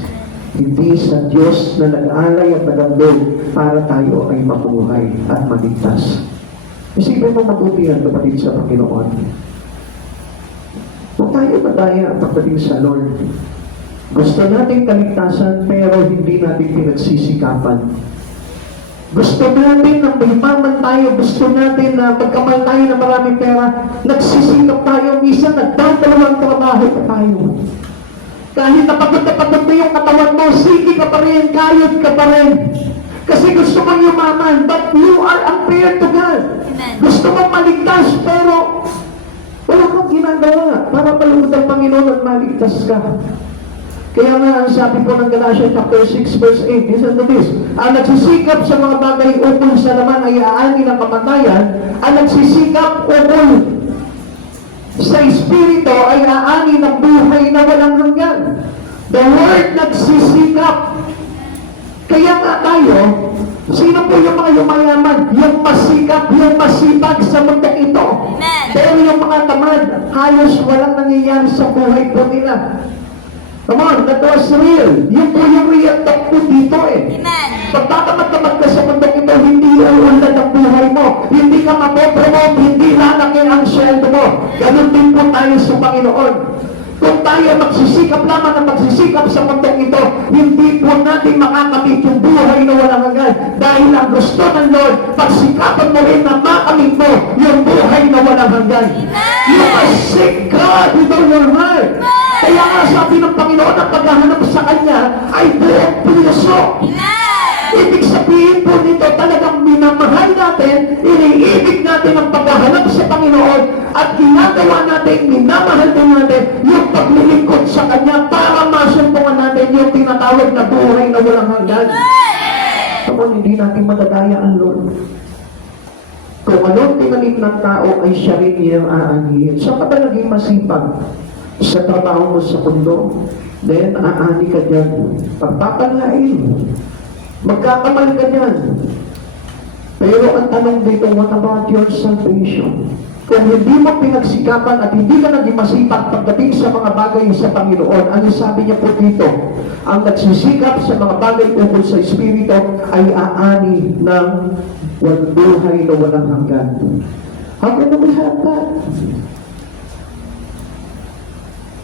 Hindi sa Diyos na nag-alay at nagandog para tayo ay mabuhay at maligtas. Isipin mo mabuti yan, kapatid sa Panginoon. Huwag tayo madaya pagdating sa Lord. Gusto natin kaligtasan pero hindi natin pinagsisikapan. Gusto natin na mahimaman tayo, gusto natin na magkamal tayo na maraming pera, nagsisikap tayo, minsan nagdadalawang trabaho pa tayo. Kahit napagod na yung katawan mo, sige ka pa rin, kayod ka pa rin. Kasi gusto mong yumaman, but you are unfair to God. Gusto mong maligtas, pero wala kang ginagawa para palugod ang Panginoon at maligtas ka. Kaya nga, ang sabi po ng Galatians chapter 6 verse 8, listen to this, ang nagsisikap sa mga bagay ukol sa laman ay aani ng kamatayan, ang nagsisikap ukol sa Espiritu ay aani ng buhay na walang hanggan. The word nagsisikap. Kaya nga tayo, sino po yung mga yumayaman? Yung masikap, yung masipag sa mundong ito. Pero yung mga tamad, halos walang nangyayari sa buhay po nila. Come on, that was real. Yun po yung real talk po dito eh. Pagtatamad-tamad ka sa mundong ito, hindi uunlad ang buhay mo. Hindi ka mapopromote, hindi lalaki ang sweldo mo. Ganun din po tayo sa Panginoon. Kung tayo magsisikap lamang na magsisikap sa mundong ito, hindi po natin makakamit yung buhay na walang hanggan. Dahil ang gusto ng Lord, pagsikapan mo rin na makamit mo yung buhay na walang hanggan. You must seek God with all your heart. Kaya nga sabi ng Panginoon, ang paghahanap sa Kanya ay buong puso. Ibig sabihin po nito, talagang minamahal natin, iniibig natin ang paghahanap sa Panginoon at ginagawa natin, minamahal din natin yung paglilingkod sa Kanya para masumpungan natin yung tinatawag na buhay na walang hanggan. Kapag hindi natin madadaya ang Lord. Kung anong tinanim ng tao ay siya rin niyang aanihin. So kapag naging masipag sa trabaho mo sa mundo, then aani ka dyan. Pagpapalain. Magkakamal ka dyan. Pero ang tanong dito, what about your salvation? Kung hindi mo pinagsikapan at hindi ka naging masipag pagdating sa mga bagay sa Panginoon, ano sabi niya po dito? Ang nagsisikap sa mga bagay ukol sa Espiritu ay aani ng buhay na walang hanggan. How can we have that?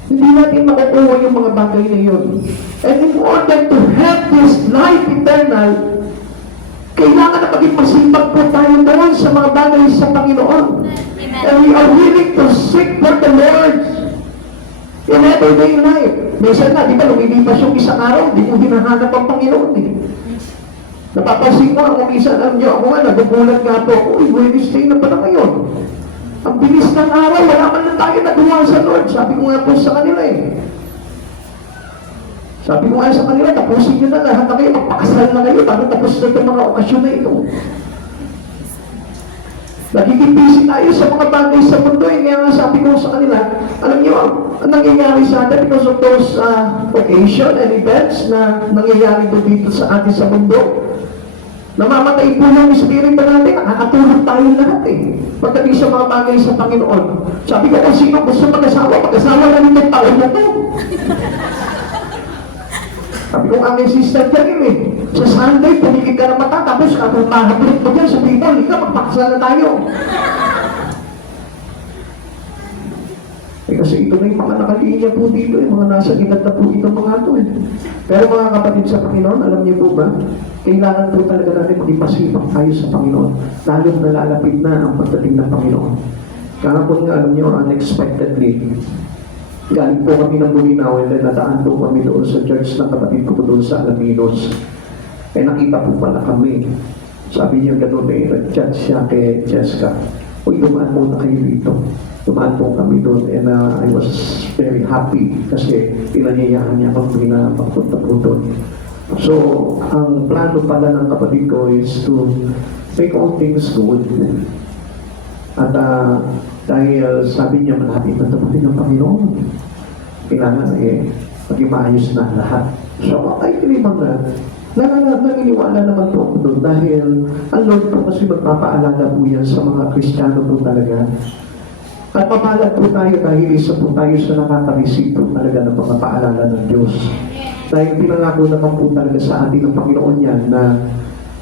Hindi natin makukuha yung mga bagay na yun. And in order to have this life eternal, kailangan na maging masipag po tayo doon sa mga bagay sa Panginoon. And we are willing to seek for the Lord in everyday life. Minsan na, di ba, lumilipas yung isang araw, di mo hinahanap ang Panginoon eh. Napapansin ko, ang minsan, alam nyo, ako nga, nagugulat nga po, uy, Wednesday na pala ngayon. Ang bilis ng araw, wala man na tayo nagawa sa Lord. Sabi ko nga po sa kanila eh. Sabi ko nga sa kanila, tapusin nyo na lahat na kayo, magpakasal na kayo, bago tapos na itong mga okasyon na ito. Nagiging busy tayo sa mga bagay sa mundo eh. Kaya nga sabi ko sa kanila, alam nyo, ang nangyayari sa atin because of those occasion and events na nangyayari dito sa atin sa mundo, namamatay po yung espiritu natin, nakakatulog tayo lahat eh. Pagdating sa mga bagay sa Panginoon. Sabi ko, kung sino gusto mag-asawa na nito taon na to. Sabi ko, ang sister dyan eh. Sa Sunday, pumikit ka na mata, tapos kung mahablit mo dyan sa people, hindi ka, magpakasal na tayo. Kasi ito na yung mga nakalinya po dito, yung mga nasa gilad na po ito mga ito eh. Pero mga kapatid sa Panginoon, alam niyo po ba, kailangan po talaga natin maging masipag tayo sa Panginoon, lalo na lalapit na ang pagdating ng Panginoon. Kahapon nga, alam niyo, unexpectedly, Galing po kami ng Bulinaw and then nadaan po kami doon sa church ng kapatid ko doon sa Alaminos. Eh nakita po pala kami. Sabi niya gano'n nag-chat siya kay Jessica. Uy, dumaan muna kayo dito. Dumaan po kami doon and I was very happy kasi pinanyayahan niya kami na magpunta po doon. So, ang plano pala ng kapatid ko is to make all things good. At dahil sabi niya malapit na tapatin ng Panginoon, kailangan maging maayos na lahat. So, ay kinibang naniniwala naman po ako doon dahil ang Lord po kasi magpapaalala po yan sa mga Kristiyano po talaga. At mapalag po tayo dahil isa po tayo sa nakaka-receive po talaga ng mga paalala ng Diyos. Dahil pinangako naman po talaga sa atin ng Panginoon yan na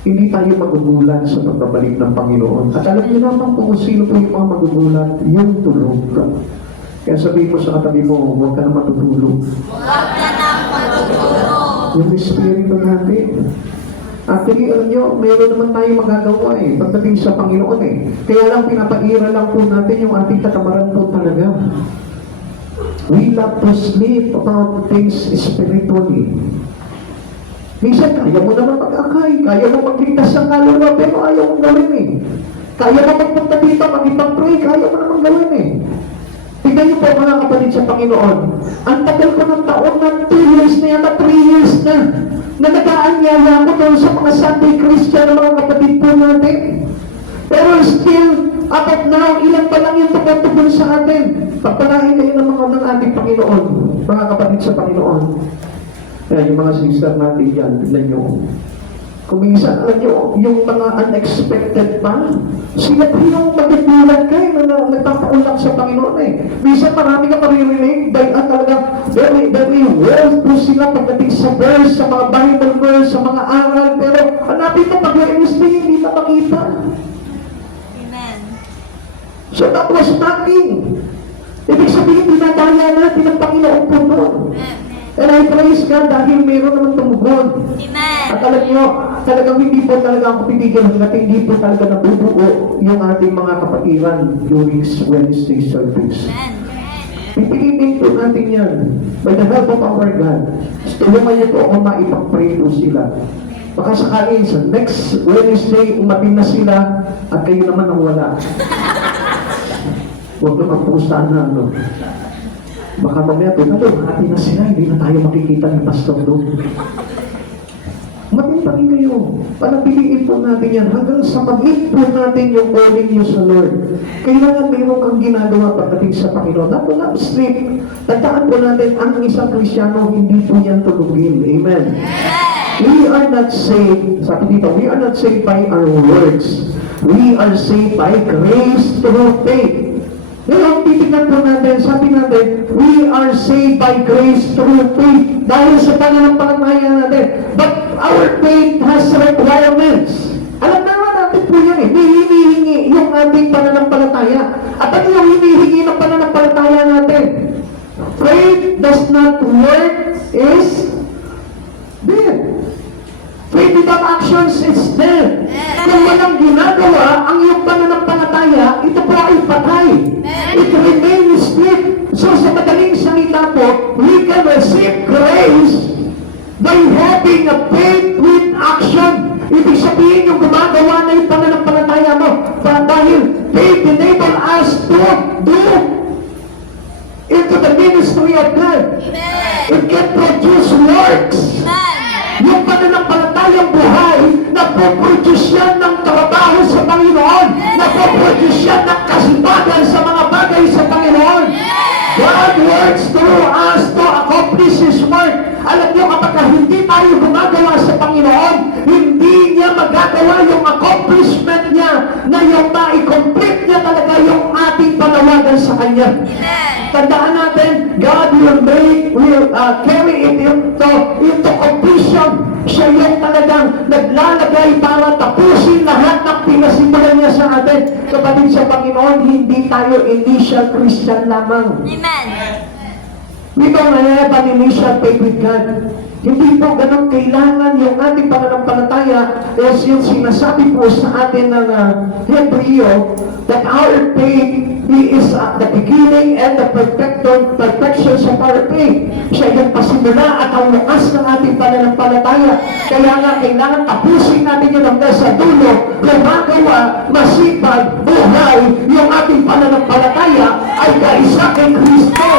hindi tayo magugulat sa pagbabalik ng Panginoon. At alam niyo naman kung sino po yung mga magugulat, yung tulog. Kaya sabihin mo sa katabi mo, huwag ka na matutulog. Huwag ka nang matutulog. Yung Espiritu natin. Actually, alam nyo, meron naman tayo magagawa pagdating sa Panginoon Kaya lang pinapag-ira lang po natin yung ating katamaran po talaga. We love to sleep about things spiritually. Minsan, kaya mo naman mag-akay, kaya mo magligtas ng kaluluwa, pero ayaw mong gawin Kaya mo magpunta dito, mag-ipag-pray, kaya mo naman gawin Tignan niyo po mga kapatid sa Panginoon. Ang tagal ko ng taon na 2 years na yan, 3 years na nag-aanyaya ko doon sa mga Sunday Christian na mga kapatid po natin. Pero still, up at now, ilan pa lang yung tumutugon sa atin. Pagpalahin kayo ng mga ng ating Panginoon, mga kapatid sa Panginoon. Kaya yung mga sister natin yan, tignan nyo. Kung minsan, alam nyo, yung mga unexpected pa, sila po yung magigulat kayo na nagpapaulak sa Panginoon Minsan marami ka maririnig, dahil talaga very well po sila pagdating sa verse, sa mga Bible verse, sa mga aral, pero hanapin mo, pag-Wednesday, hindi na makita. Amen. So that was nothing. Ibig sabihin, dinadaya natin ang Panginoon po doon. And I praise God dahil meron naman tumugon. Amen. At alam nyo, talagang hindi po talaga ako pitigil hanggat hindi po talaga nabubuo yung ating mga kapatiran during Wednesday service. Amen. Pipilitin po natin yan by the help of our God. Tulungan niyo po ako maipag-pray po sila. Baka sakali sa next Wednesday, umatin na sila at kayo naman ang wala. Huwag naman po sana, baka mamaya po na doon, hati na sila, hindi na tayo makikita ni Pastor doon. Matintangin kayo. Panapiliin po natin yan hanggang sa mag-meet po natin yung calling niyo sa Lord. Kailangan mayroon kang ginagawa pagdating sa Panginoon. Not to not sleep. Tandaan po natin, ang isang Kristyano, hindi po yan tulugin. Amen. We are not saved, sabi dito, we are not saved by our works. We are saved by grace through faith. Ngayon, titignan po natin, sabi natin, we are saved by grace through faith. Dahil sa pananampalataya natin. But our faith has requirements. Alam naman natin po yan May hinihingi yung ating pananampalataya. At ano yung hinihingi ng pananampalataya natin? Faith does not work is dead. Faith without actions is dead. Kung walang ginagawa, ang iyong pananampalataya, ito po ay patay. It remains dead. So sa madaling salita po, we can receive grace by having a faith with action. Ibig sabihin yung gumagawa na yung pananampalataya mo. Dahil faith enable us to do into the ministry of God. It can produce works. Yung pananampalatayang buhay, napoproduce yan ng trabaho sa Panginoon. Napoproduce yan ng kasibagan sa mga bagay sa Panginoon. God works through us to accomplish His work. Alam niyo, kapag hindi tayo gumagawa sa Panginoon, hindi niya magagawa yung accomplishment niya na yung ma-complete niya talaga yung ating panawagan sa Kanya. Tandaan natin, God will carry it into completion. Siya yung talagang naglalagay para tapusin lahat ng pinasimulan niya sa atin. Kapatid sa Panginoon, hindi tayo initial Christian lamang. Amen. We don't have an initial faith with God. Hindi po ganun kailangan yung ating pananampalataya is yung sinasabi po sa atin ng Hebreo that our faith He is at the beginning and the perfection of our faith. Siya yung pasimula at ang wakas ng ating pananampalataya. Kaya nga, kailangan tapusin natin yun hanggang sa dulo. Gumagawa, masipag, buhay, yung ating pananampalataya ay kaisa kay Kristo.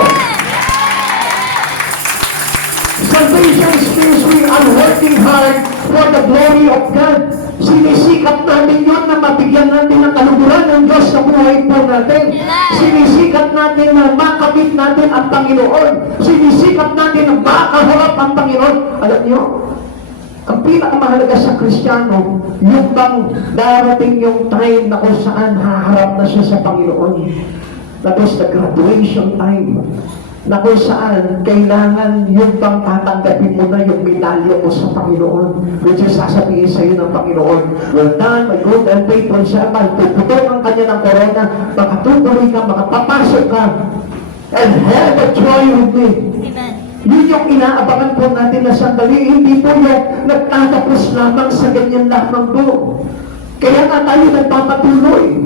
Salvation means we are working hard for the glory of God. Sinisikap natin yun na mabigyan natin ng kaluguran ng Diyos sa buhay po natin. Sinisikap natin na makabit natin ang Panginoon. Sinisikap natin na makaharap ang Panginoon. Alam niyo, ang pinakamahalaga sa Kristiyano, yung bang darating yung time na kung saan haharap na siya sa Panginoon. That is the graduation time. Na kung saan kailangan yung bang tatanggapin mo na yung medalya mo sa Panginoon, which is sasabihin sa iyo ng Panginoon, well done, my good and faithful servant. Puputol ang kanya ng korona, makatutuloy ka, makapapasok ka, and have a joy with me. Amen. Yun yung inaabangan po natin na sandali, hindi po yung nagtatapos lamang sa ganyan lamang po. Kaya nga tayo nagpapatuloy.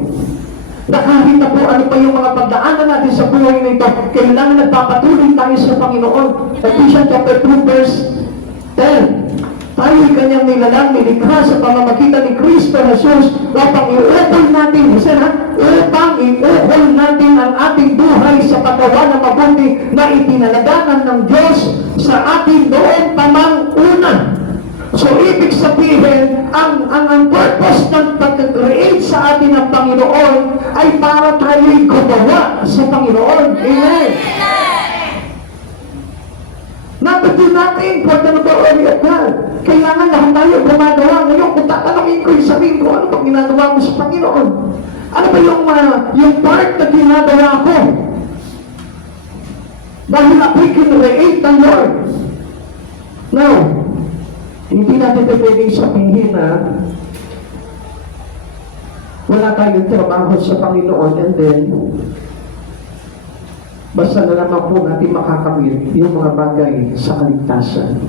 Na kahit na po ano pa yung mga pagdaanan natin sa buhay na ito, kailangan nagpapatuloy tayo sa Panginoon. Ephesians chapter 2 verse 10. Tayo'y kanyang nilalang, nilikha sa pamamagitan ni Kristo Jesus upang iukol natin, upang iukol natin ang ating buhay sa paggawa ng mabuti na itinalaganan ng Diyos sa ating noon pamang una. So, ibig sabihin, ang purpose ng pag-create sa atin ng Panginoon ay para tayo'y gumawa sa Panginoon. Amen. Not to do nothing for the glory of God. Kailangan lahat tayo gumagawa. Ngayon, kung tatanungin ko yung sabihin ko, ano bang ginagawa mo sa Panginoon? Ano ba yung part na ginagawa ko? Dahil ako'y kinreate ng Lord. Now, hindi natin pwedeng sabihin na wala tayong trabaho sa Panginoon and then basta na naman po natin makakamit yung mga bagay sa kaligtasan.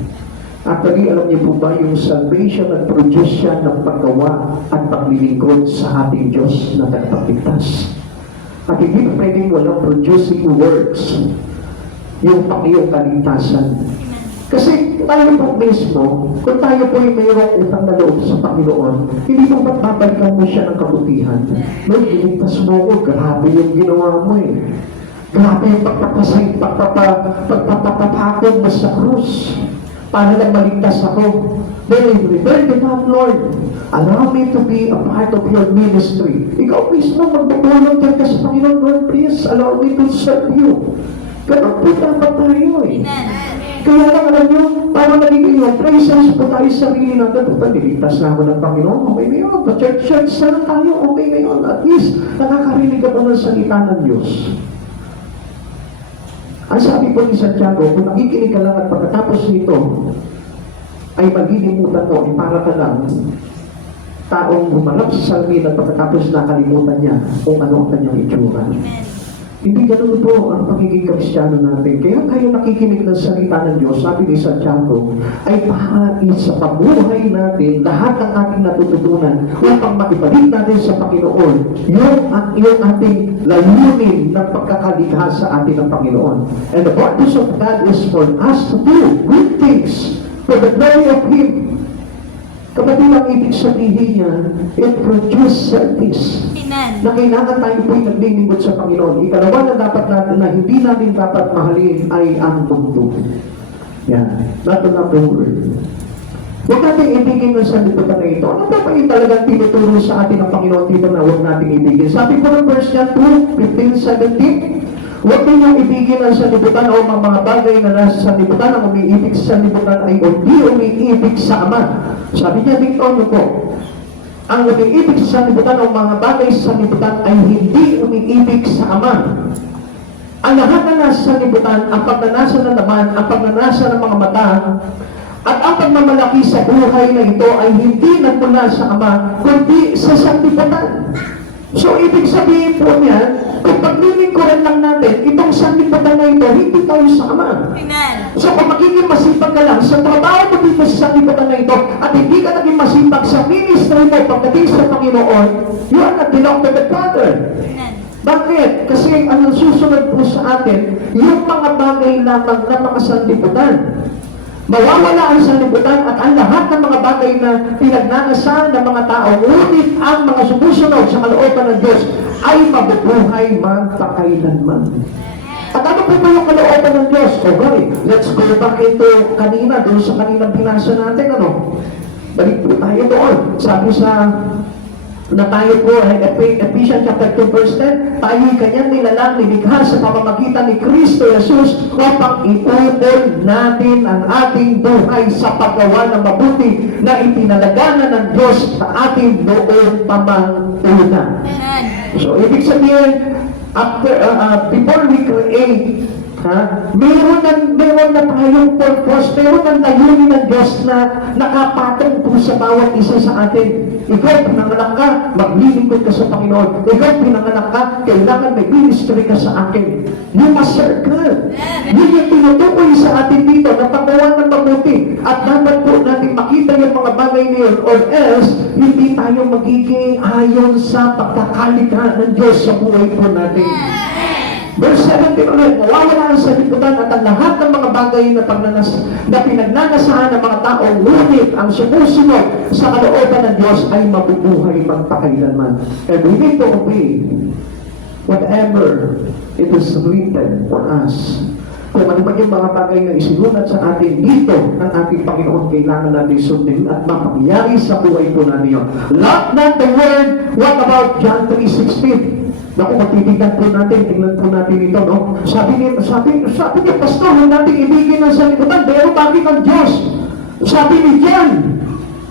Actually, alam niyo po ba yung salvation at produce siya ng paggawa at paglilingkod sa ating Diyos na tagapagligtas. At hindi pa pwedeng walang producing works yung iyong kaligtasan. Kasi tayo po mismo, kung tayo po yung mayroong utang na loob sa Panginoon, hindi mo ba't babalikan mo siya ng kabutihan? Lord, iligtas mo ko, grabe yung ginawa mo eh. Grabe yung pagpapapakod mo sa krus para lang maligtas ako. Then, return to God, Lord. Allow me to be a part of your ministry. Ikaw mismo, mag-volunteer ka sa Panginoon, Lord, please, allow me to serve you. Ganun po dapat tayo eh. Kaya lang alam nyo, parang nagiging yung presence po tayo sa sarili natin. Puta, niligtas na ako ng Panginoon. Okay na yun. Pa-church na lang tayo. Okay na yun. At least, nakakarinig ako ng salita ng Diyos. Ang sabi po ni Santiago, kung nakikinig ka lang at pagkatapos nito, ay maglilimutan mo, ay para ka lang taong humarap sa salamin at pagkatapos nakalimutan niya kung ano ang kanyang itsura. Hindi ganun po ang pagiging Kristiyano natin. Kaya kayo nakikinig ng salita ng Diyos, sabi ni Santiago, ay para sa pabuhay natin, lahat ng ating natututunan upang makibalik natin sa Panginoon yung ating layunin ng pagkakalikha sa atin ng Panginoon. And the purpose of God is for us to do good things for the glory of Him. Kapatid, ang ibig sabihin niya, it produce service. Amen. Na kailangan tayo po'y naglilingkod sa Panginoon. Ikalawa na dapat natin na hindi natin dapat mahalin ay ang mundo. Yan. Not another word. Huwag natin ibigin ng sanlibutan na ito. Ano ba pa yung talagang tinuturo sa atin ng Panginoon dito na huwag natin ibigin? Sabi ko ng verse niya 2, 15, 17, huwag ninyong ibigin ang sanlibutan o mga bagay na nasa sanlibutan. Ang umiibig sa sanlibutan ay hindi umiibig sa Ama. Sabi niya dito, ano po? Ang umiibig sa sanlibutan o mga bagay sa sanlibutan ay hindi umiibig sa Ama. Ang lahat na nasa sanlibutan, ang pagnanasa ng laman, ang pagnanasa ng mga mata, at ang pagmamalaki sa buhay na ito ay hindi nagmula sa Ama, kundi sa sanlibutan. So, ibig sabihin po niya, kung paglilingkuran lang natin, itong sanlibutan na ito, hindi tayo sa Ama. Amen. So, kung magiging masipag ka lang sa trabaho mo dito sa sanlibutan na ito, at hindi ka naging masipag sa ministry mo pagdating sa Panginoon, you are not belong to the Father. Amen. Bakit? Kasi ang susunod po sa atin, yung mga bagay lamang na mga sanlibutan. Mawawala ang sanlibutan at ang lahat ng mga bagay na pinagnanasa ng mga tao, ngunit ang mga sumusunod sa kalooban ng Diyos ay mabubuhay magpakailanman. At ano po ba yung kalooban ng Diyos? Okay, let's go back into kanina, doon sa kaninang binasa natin, ano? Balik po tayo doon. Sabi sa na tayo po ay Ephesians chapter 2 verse 10, tayo'y kanyang nilalang nilikha sa pamamagitan ni Kristo Jesus upang iutol natin ang ating buhay sa paggawa ng mabuti na itinalagana ng Diyos sa ating noong pamanguna. So, ibig sabihin, after, before we create, meron na tayong purpose, meron ng layunin ng Diyos na nakapatong po sa bawat isa sa atin. Ikaw, pinanganak ka, maglilingkod ka sa Panginoon. Ikaw, pinanganak ka, kailangan may ministry ka sa akin. You must serve God. Yun yung tinutukoy sa atin dito na paggawa ng mabuti. At dapat po natin makita yung mga bagay na yun, or else, hindi tayo magiging ayon sa pagkakalikha ng Diyos sa buhay po natin. Verse 17 ulit, mawawala ang sanlibutan at ang lahat ng mga bagay na pinagnanasahan ng mga tao, ngunit ang sumusunod sa kalooban ng Diyos ay mabubuhay magpakailanman. And we need to obey whatever it is written for us. Kung ano man yung mga bagay na isinulat sa atin dito ng ating Panginoon, kailangan natin sundin at mapangyari sa buhay po natin yun. Love not the word. What about John 3:16? Naku, matitignan po natin, tingnan po natin ito, no? Sabi niya, Pastor, huwag natin ibigin ng sanlibutan, pero bakit ang Diyos? Sabi ni John,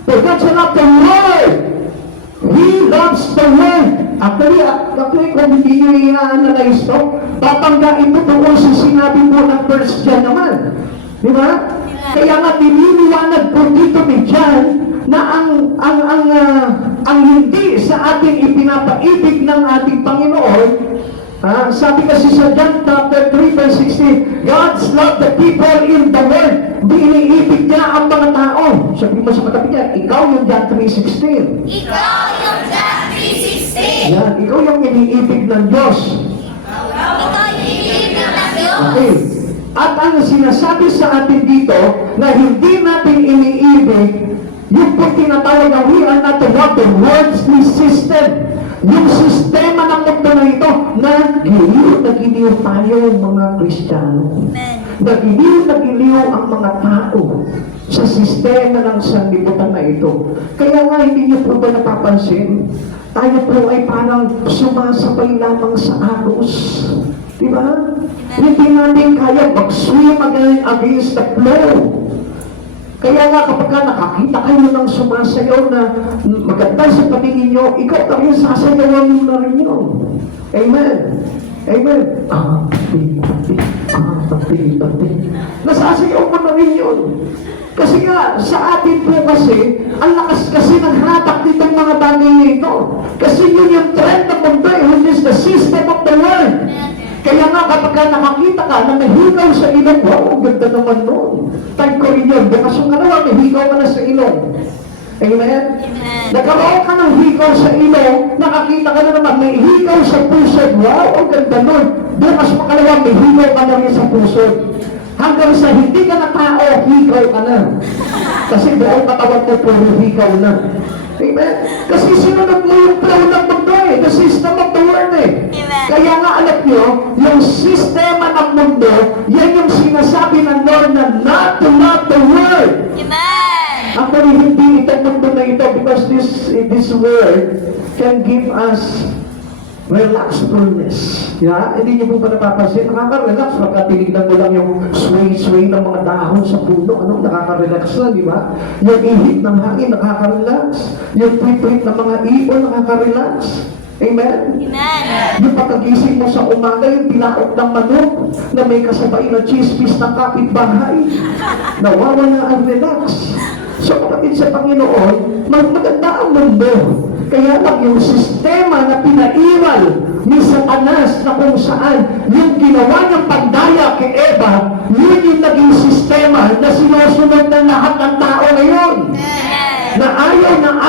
for God so loved the world, He loves the world. Actually, kung hindi nyo i-analyze to, papanggain mo doon sa sinabi mo ng 1 John naman. Di ba? Kaya nga, nililiwanag po dito ni John na ang hindi sa ating ipinapaibig ng ating Panginoon, sabi kasi sa John chapter 3 verse 16, God's love the people in the world. Iniibig niya ang mga tao. Sabi mo sa katabi niya, ikaw yung John 3:16. Ikaw yung John 3:16. Yan, ikaw yung iniibig ng Diyos. Ikaw yung iniibig ng Diyos. Okay. At ang sinasabi sa atin dito na hindi natin iniibig yung po tinatawag na we are not to love the worldly system. Yung sistema ng mundo na ito, nagiliw tayo mga Kristiyano. Nagiliw ang mga tao sa sistema ng sanlibutan na ito. Kaya nga hindi niyo po ba napapansin? Tayo po ay parang sumasabay lamang sa agos. Diba? Hindi natin kaya mag-swim against the flow. Kaya nga kapag nakakita kayo ng sumasayaw na maganda sa patingin nyo, ikaw na rin sasayawan mo na rin yun. Amen. Amen. Nasasayaw mo na rin yun. Kasi nga, sa atin po kasi, ang lakas kasi ng hatak nitong mga bagay nito. Kasi yun yung trend ng mundo, which is the system of the world. Kaya nga kapag nakakita ka na nahigaw sa ilong, wow, ang ganda naman nun. Type ko rin yun. Bukas yung kalawa, nahigaw ka na sa ilong. Amen? Nagkaroon ka ng higaw sa ilong, nakakita ka na naman, may higaw sa puso. Wow, ang ganda nun. Bukas yung kalawa, may higaw ka na rin sa puso. Hanggang sa hindi ka na tao, higaw ka na. Kasi buong katawan mo, puro higaw na. Amen? Kasi sinunod mo yung flow ng mundo the system of the world Kaya nga alam nyo, yung sistema ng mundo, yan yung sinasabi ng Lord na not to love the world. Amen. Actually, hindi itong mundo na ito because this world can give us relaxfulness. Hindi niyo po ba napapansin? Nakaka-relax pagka tinignan mo lang yung sway-sway ng mga dahon sa puno. Nakaka-relax na, di ba? Yung ihip ng hangin, nakaka-relax. Yung prit-prit ng mga ibon, nakaka-relax. Amen? Amen. Yung pagkagising mo sa umaga, yung tilaok ng manok na may kasabay na chismis ng kapitbahay, nawawala ang relax. So kapatid sa Panginoon, maganda ang mundo. Kaya lang yung sistema na pinairal ni Satanas na kung saan yung ginawa niyang pandaya kay Eva, yun yung naging sistema na sinusunod ng lahat ng tao ngayon. Na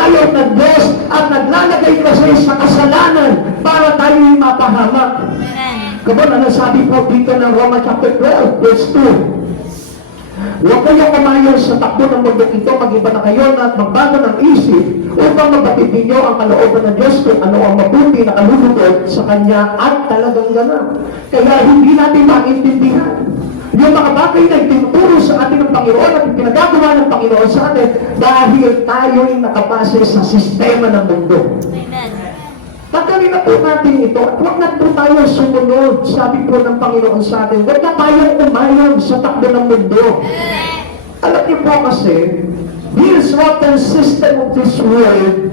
ayaw ng Diyos at naglalagay kasi sa kasalanan para tayo'y mapahamak. Amen. Kapag ano sabi po dito ng Roma chapter 12, verse 2, huwag kayong umayon sa takbo ng mundo ito, mag-iba na kayo at magbago ng isip upang mabatid ninyo ang kalooban ng Diyos kung ano ang mabuti na kalulugod sa Kanya at talagang ganap. Kaya hindi natin maintindihan yung mga bagay na itinuturo sa atin ng Panginoon at pinagagawa ng Panginoon sa atin dahil tayo'y nakabase sa sistema ng mundo. Amen. Tanggalin na po natin ito at huwag na po tayo sumunod. Sabi po ng Panginoon sa atin, huwag na tayong umayon sa takbo ng mundo. Alam niyo po kasi, this rotten system of this world,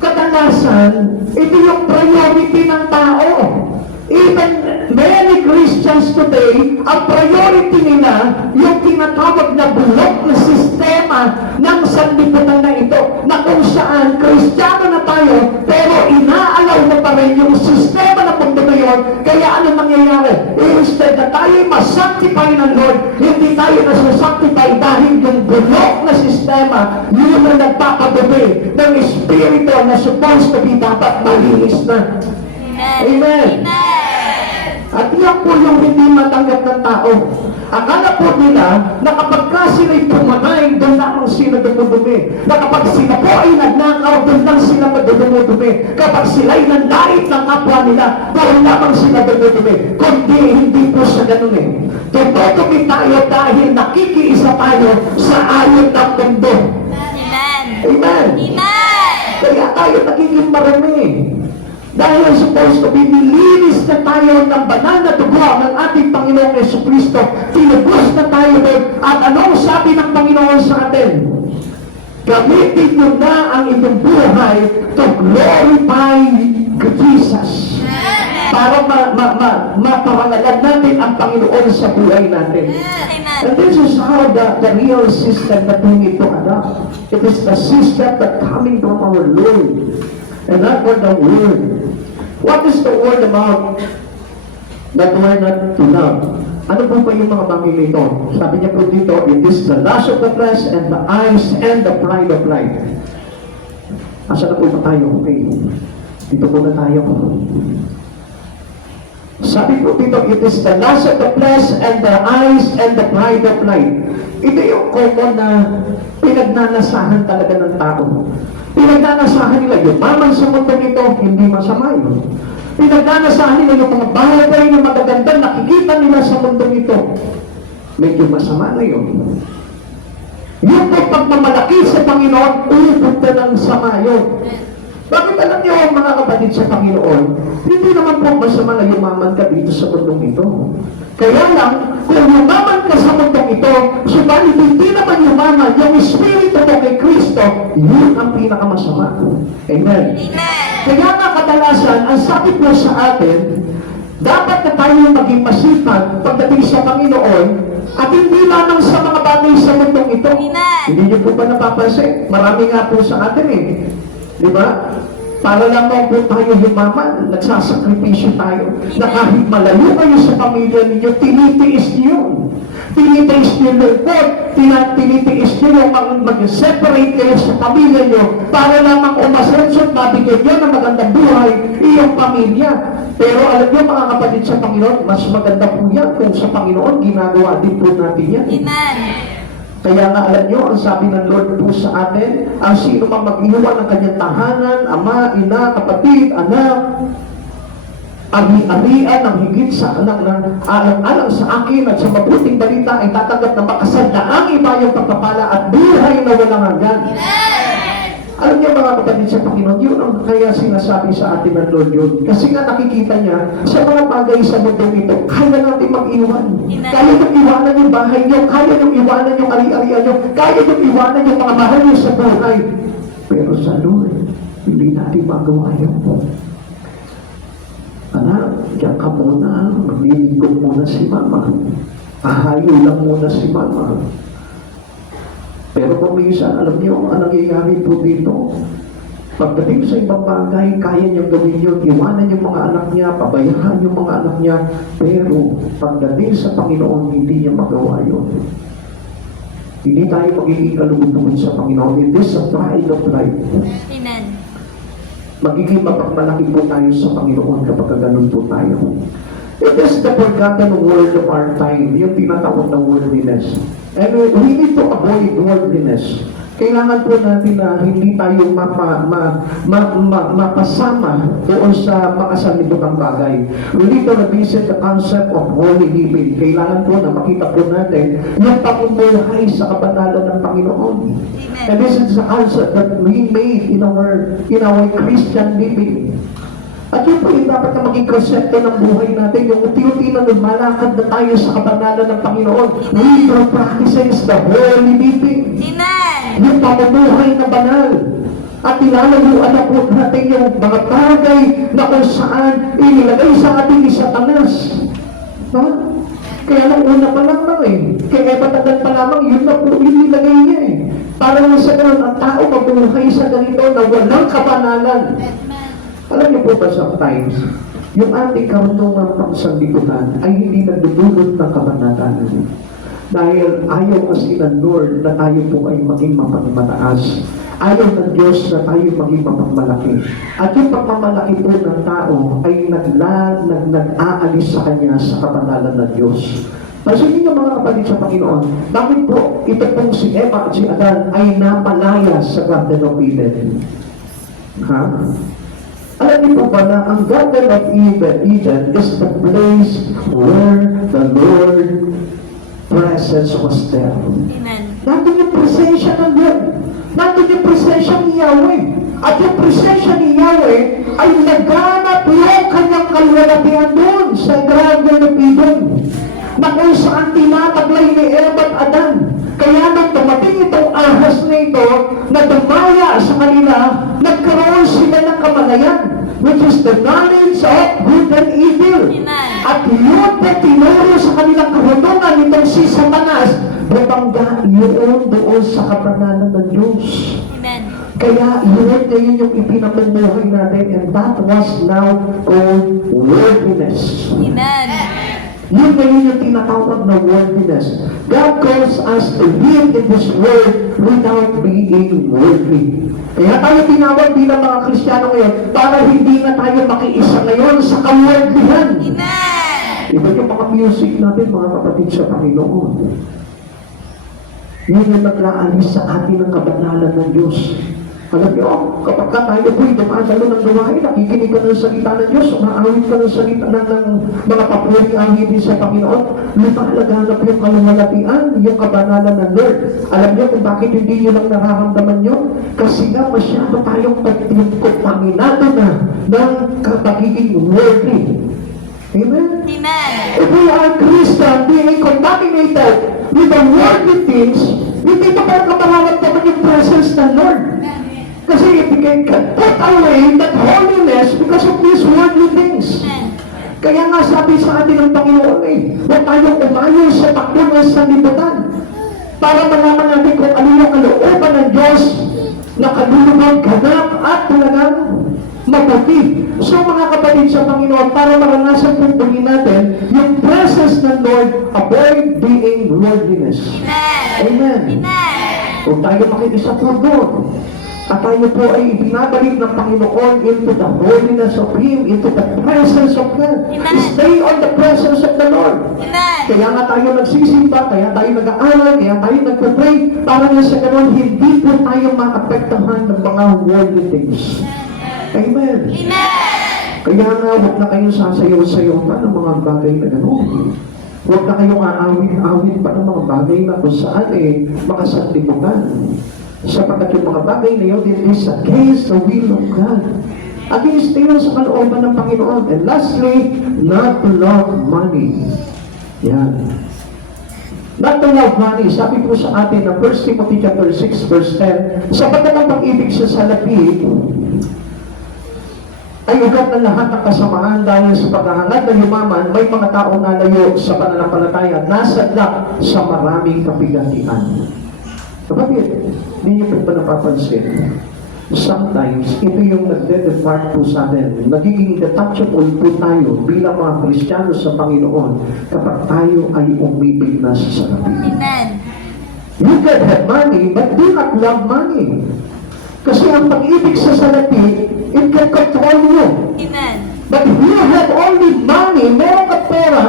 kadalasan, ito yung priority ng tao. Even many Christians today, ang priority nila, yung tinatawag na bulok na sistema ng sanlibutan na ito, na kung saan Kristiyano na tayo, pero inaalaw na pa rin yung sistema ng mundo na yun. Kaya ano nangyayari? Instead na tayo masanctify ng Lord, hindi tayo nasasanctify dahil yung bulok na sistema, yun ang nagpapabubi ng Espiritu na supposed to be dapat malinis na. Amen. At yan po yung hindi matanggap ng tao. Akala po nila na kapag ka sila'y pumatay, doon lamang sila dumudumi. Na kapag sila po ay nagnakaw, doon lang sila dumudumi. Kapag sila'y nandait ng kapwa nila, doon lamang sila dumudumi. Kundi hindi po sa ganun eh. Dumudumi tayo dahil nakikiisa tayo sa ayon ng mundo. Amen. Amen. Amen. Kaya tayo nagiging marami. Dahil supposed to be nilinis na tayo ng banal na dugo ng ating Panginoong Jesucristo. Tinubos na tayo doon. At anong sabi ng Panginoon sa atin? Gamitin nyo na ang inyong buhay to glorify Jesus. Para maparangalan natin ang Panginoon sa buhay natin. Amen. And this is how the real system that we need to adopt. It is the system that coming from our Lord. And not for the word. What is the word about that we're not to love? Ano po ba yung mga bagay nito? Sabi niya po dito, it is the lust of the flesh and the eyes and the pride of life. Asa na po ba tayo? Okay. Dito po na tayo. Sabi po dito, it is the lust of the flesh and the eyes and the pride of life. Ito yung common na pinagnanasahan talaga ng tao. Pinagnanasahan nila yung maman sa mundo ito, hindi masama yun. Pinagnanasahan nila yung mga bagay na magaganda, nakikita nila sa mundo ito. Medyo masama na yun. Yung pagmamalaki sa Panginoon, ulipot na ng sama yun. Bakit alam niyo mga kapatid sa Panginoon, hindi naman po masama na yumaman ka dito sa mundong ito. Kaya lang, kung yumaman ka sa mundong ito, subalit hindi naman yumaman yung Espiritu mo kay Kristo, yun ang pinakamasama. Amen. Kaya nga kadalasan, ang sabi po sa atin, dapat na tayo maging masipag pagdating sa Panginoon at hindi lamang sa mga bagay sa mundong ito. Hindi niyo po ba napapansin? Marami nga po sa atin eh. Di ba? Para lamang po tayo yumaman, nagsasakripisyo tayo. Na kahit malayo kayo sa pamilya ninyo, tinitiis niyo. Tinitiis niyo lungkot, tinitiis niyo yung mag-separate kayo sa pamilya niyo para lamang umasenso at mabigyan niyo ng magandang buhay iyong pamilya. Pero alam niyo mga kapatid sa Panginoon, mas maganda po yan kung sa Panginoon ginagawa din po natin yan. Amen. Kaya nga alam nyo, ang sabi ng Lord po sa atin, ang sino mang mag-iwan ng kanyang tahanan, ama, ina, kapatid, anak, ari-arian ang higit sa alang-alang sa akin at sa mabuting balita ay tatanggap na makasal na ang iba yung pagpapala at buhay na walang hanggan. Alam niyo mga kapatid sa Panginoon, yun ang kaya sinasabi sa atin ng Lord yun. Kasi nga nakikita niya, sa mga bagay sa mundo ito, kaya natin mag-iwan. Kaya niyong iwanan yung bahay niyo, kaya niyong iwanan yung ari-arian niyo, kaya niyong iwanan yung mga mahal niyo sa buhay. Pero sa Lord, hindi natin magawa yun. Anak, diyan ka muna, maglilingkod muna si Mama. Ahayo lang muna si Mama. Pero kung minsan, alam niyo, ang nangyayari po dito, pagdating sa ibang bagay, kaya niyang gawin yun, iwanan yung mga anak niya, pabayaan yung mga anak niya, pero pagdating sa Panginoon, hindi niya magawa yun. Hindi tayo magiging kalugod-lugod sa Panginoon. It is a pride of life. Amen. Magiging mapagmalaki po tayo sa Panginoon kapag ganun po tayo. It is the forgotten word of our time, yung tinatawag na worldliness. And we need to avoid worldliness. Kailangan po natin na hindi tayo mapasama doon sa makasalibutang bagay. We need to revisit the concept of holy living. Kailangan po na makita po natin yung pamumuhay sa kabanalan ng Panginoon. And this is the concept that we made in our Christian living. At yun po yung dapat na maging konsepto ng buhay natin, yung unti-unti na lumalakad na tayo sa kabanalan ng Panginoon. We are practicing the holy living. Amen. Yung pamumuhay na banal. At nilalayuan na po natin yung mga bagay na kung saan inilagay sa ating ni Satanas. Ha? Kaya nung una pa lamang kaya matagal pa lamang, yun na po inilagay niya Para na sa ganun, ang tao mabuhay sa ganito na walang kabanalan. Alam niyo po ba sometimes, yung ating karunungang pangsanlibutan ay hindi nagdudulot ng kabanalan. Dahil ayaw kasi ng Lord na tayo po ay maging mapagmataas. Ayaw ng Diyos na tayo maging mapagmalaki. At yung pagmamalaki po ng tao ay nag-aalis sa Kanya sa kabanalan ng Diyos. Pansinin niyo mga kapatid sa Panginoon, bakit po ito pong si Eva at si Adan ay napalaya sa Garden of Eden? Ha? Alam niyo po ba na ang Garden of Eden is the place where the Lord presence was there. Amen. Nandun yung presensya ng Lord. Nandun yung presensya ni Yahweh. At yung presensya ni Yahweh ay naganap yung kanyang kalwalatian doon sa Garden of Eden. Na kung saan tinataglay ni Eva at Adan. Kaya nang dumating itong ahas na ito na dumaya sa kanila, nagkaroon sila ng kamalayan, which is the knowledge of good and evil. Amen. At yun na tinuro sa kanilang kahunungan nitong si Satanas, babangga yun doon sa kabanalan ng Diyos. Amen. Kaya yun ngayon yung ipinamumuhay natin, and that was now called worldliness. Amen. Yun ngayon yung tinatawag na worldliness. God calls us to live in this world without being worldly. Kaya tayo tinawag bilang mga Kristiyano ngayon para hindi na tayo makiisa ngayon sa kaworldlihan. Amen. Iba yung mga music natin, mga kapatid sa Panginoon. Yun yung naglaalis sa atin ng kabanalan ng Diyos. Alam niyo, kapag tayo po'y dumadalo ng gawain, nakikinig ka ng salita ng Diyos, umaawit ka ng salita ng mga papuring ahitin sa Panginoon, lumalaganap yung kalumalatian, yung kabanalan ng Lord. Alam niyo kung bakit hindi niyo lang nararamdaman nyo? Kasi nga masyado tayong kontaminado na ng pagiging worldly. Amen? Amen. If we are Christian, being contaminated with the worldly things, hindi pa parang mararamdaman yung presence ng Lord. Kasi if we can put away that holiness because of these worldly things. Kaya nga sabi sa atin ng Panginoon huwag tayong umayo sa takbo ng sanlibutan para malaman natin kung ano yung kalooban ng Diyos na kalulubog, ganap at talagang mabuti. So mga kapatid sa Panginoon, para maranasan po natin yung presence ng Lord, avoid being worldliness. Amen. Kung tayo makikisa po doon, at tayo po ay ibinabalik ng Panginoon into the holiness of Him, into the presence of God. Stay on the presence of the Lord. Kaya nga tayo nagsisimba, kaya tayo nag-aaral, kaya tayo nagpapray, para na sa ganun, hindi po tayo maapektahan ng mga worldly things. Amen. Kaya nga, huwag na kayong sasayaw-sayaw pa ng mga bagay na gano'n. Huwag na kayong aawit-awit pa ng mga bagay na kung saan makasanlibutan. Sapagkat yung mga bagay na yun, it is against the will of God. Against yun sa kalooban ng Panginoon. And lastly, not to love money. Yan. Not to love money. Sabi po sa atin ng 1 Timothy chapter 6 verse 10, sapagkat ang pag-ibig sa salapi ay ugat ng lahat ng kasamaan dahil sa paghahangad ng yumaman, may mga taong nalayo sa pananampalataya, nasadlak sa maraming kapigatian. Kapatid, hindi niyo po ba napapansin? Sometimes, ito yung nagde-depart po sa atin. Nagiging detachable po tayo bilang mga Kristiyano sa Panginoon kapag tayo ay umibig na sa salapi. Amen. You can have money, but do not love money. Kasi ang pag-ibig sa salapi, it can control you. Amen. But if you have only money, meron ka pera,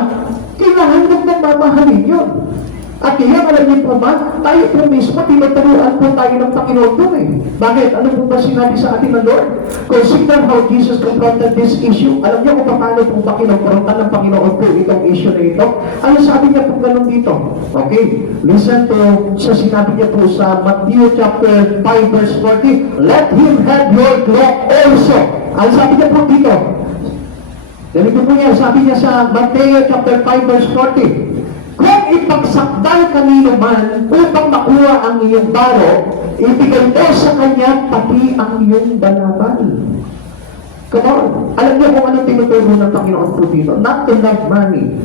kailangan mo na mamahalin yun. At kaya alam niyo po ba, tayo po mismo, tinuturuan po tayo ng Panginoon po eh. Bakit? Ano po ba sinabi sa atin ng Lord? Consider how Jesus confronted this issue. Alam niyo kung paano po ba kinumprontan ng Panginoon po itong issue na ito? Ano sabi niya po ganun dito? Okay, listen to sa sinabi niya po sa Matthew chapter 5 verse 40, let him have your cloak also. Ano sabi niya po dito? Ganito po niya, sabi niya sa Matthew chapter 5 verse 40, kung ipagsakdal kanino man upang makuha ang iyong baro, ibigay mo sa kanya pati ang iyong balabal. Come on. Alam niyo kung anong tinuturo ng Panginoon po dito? Not to love money.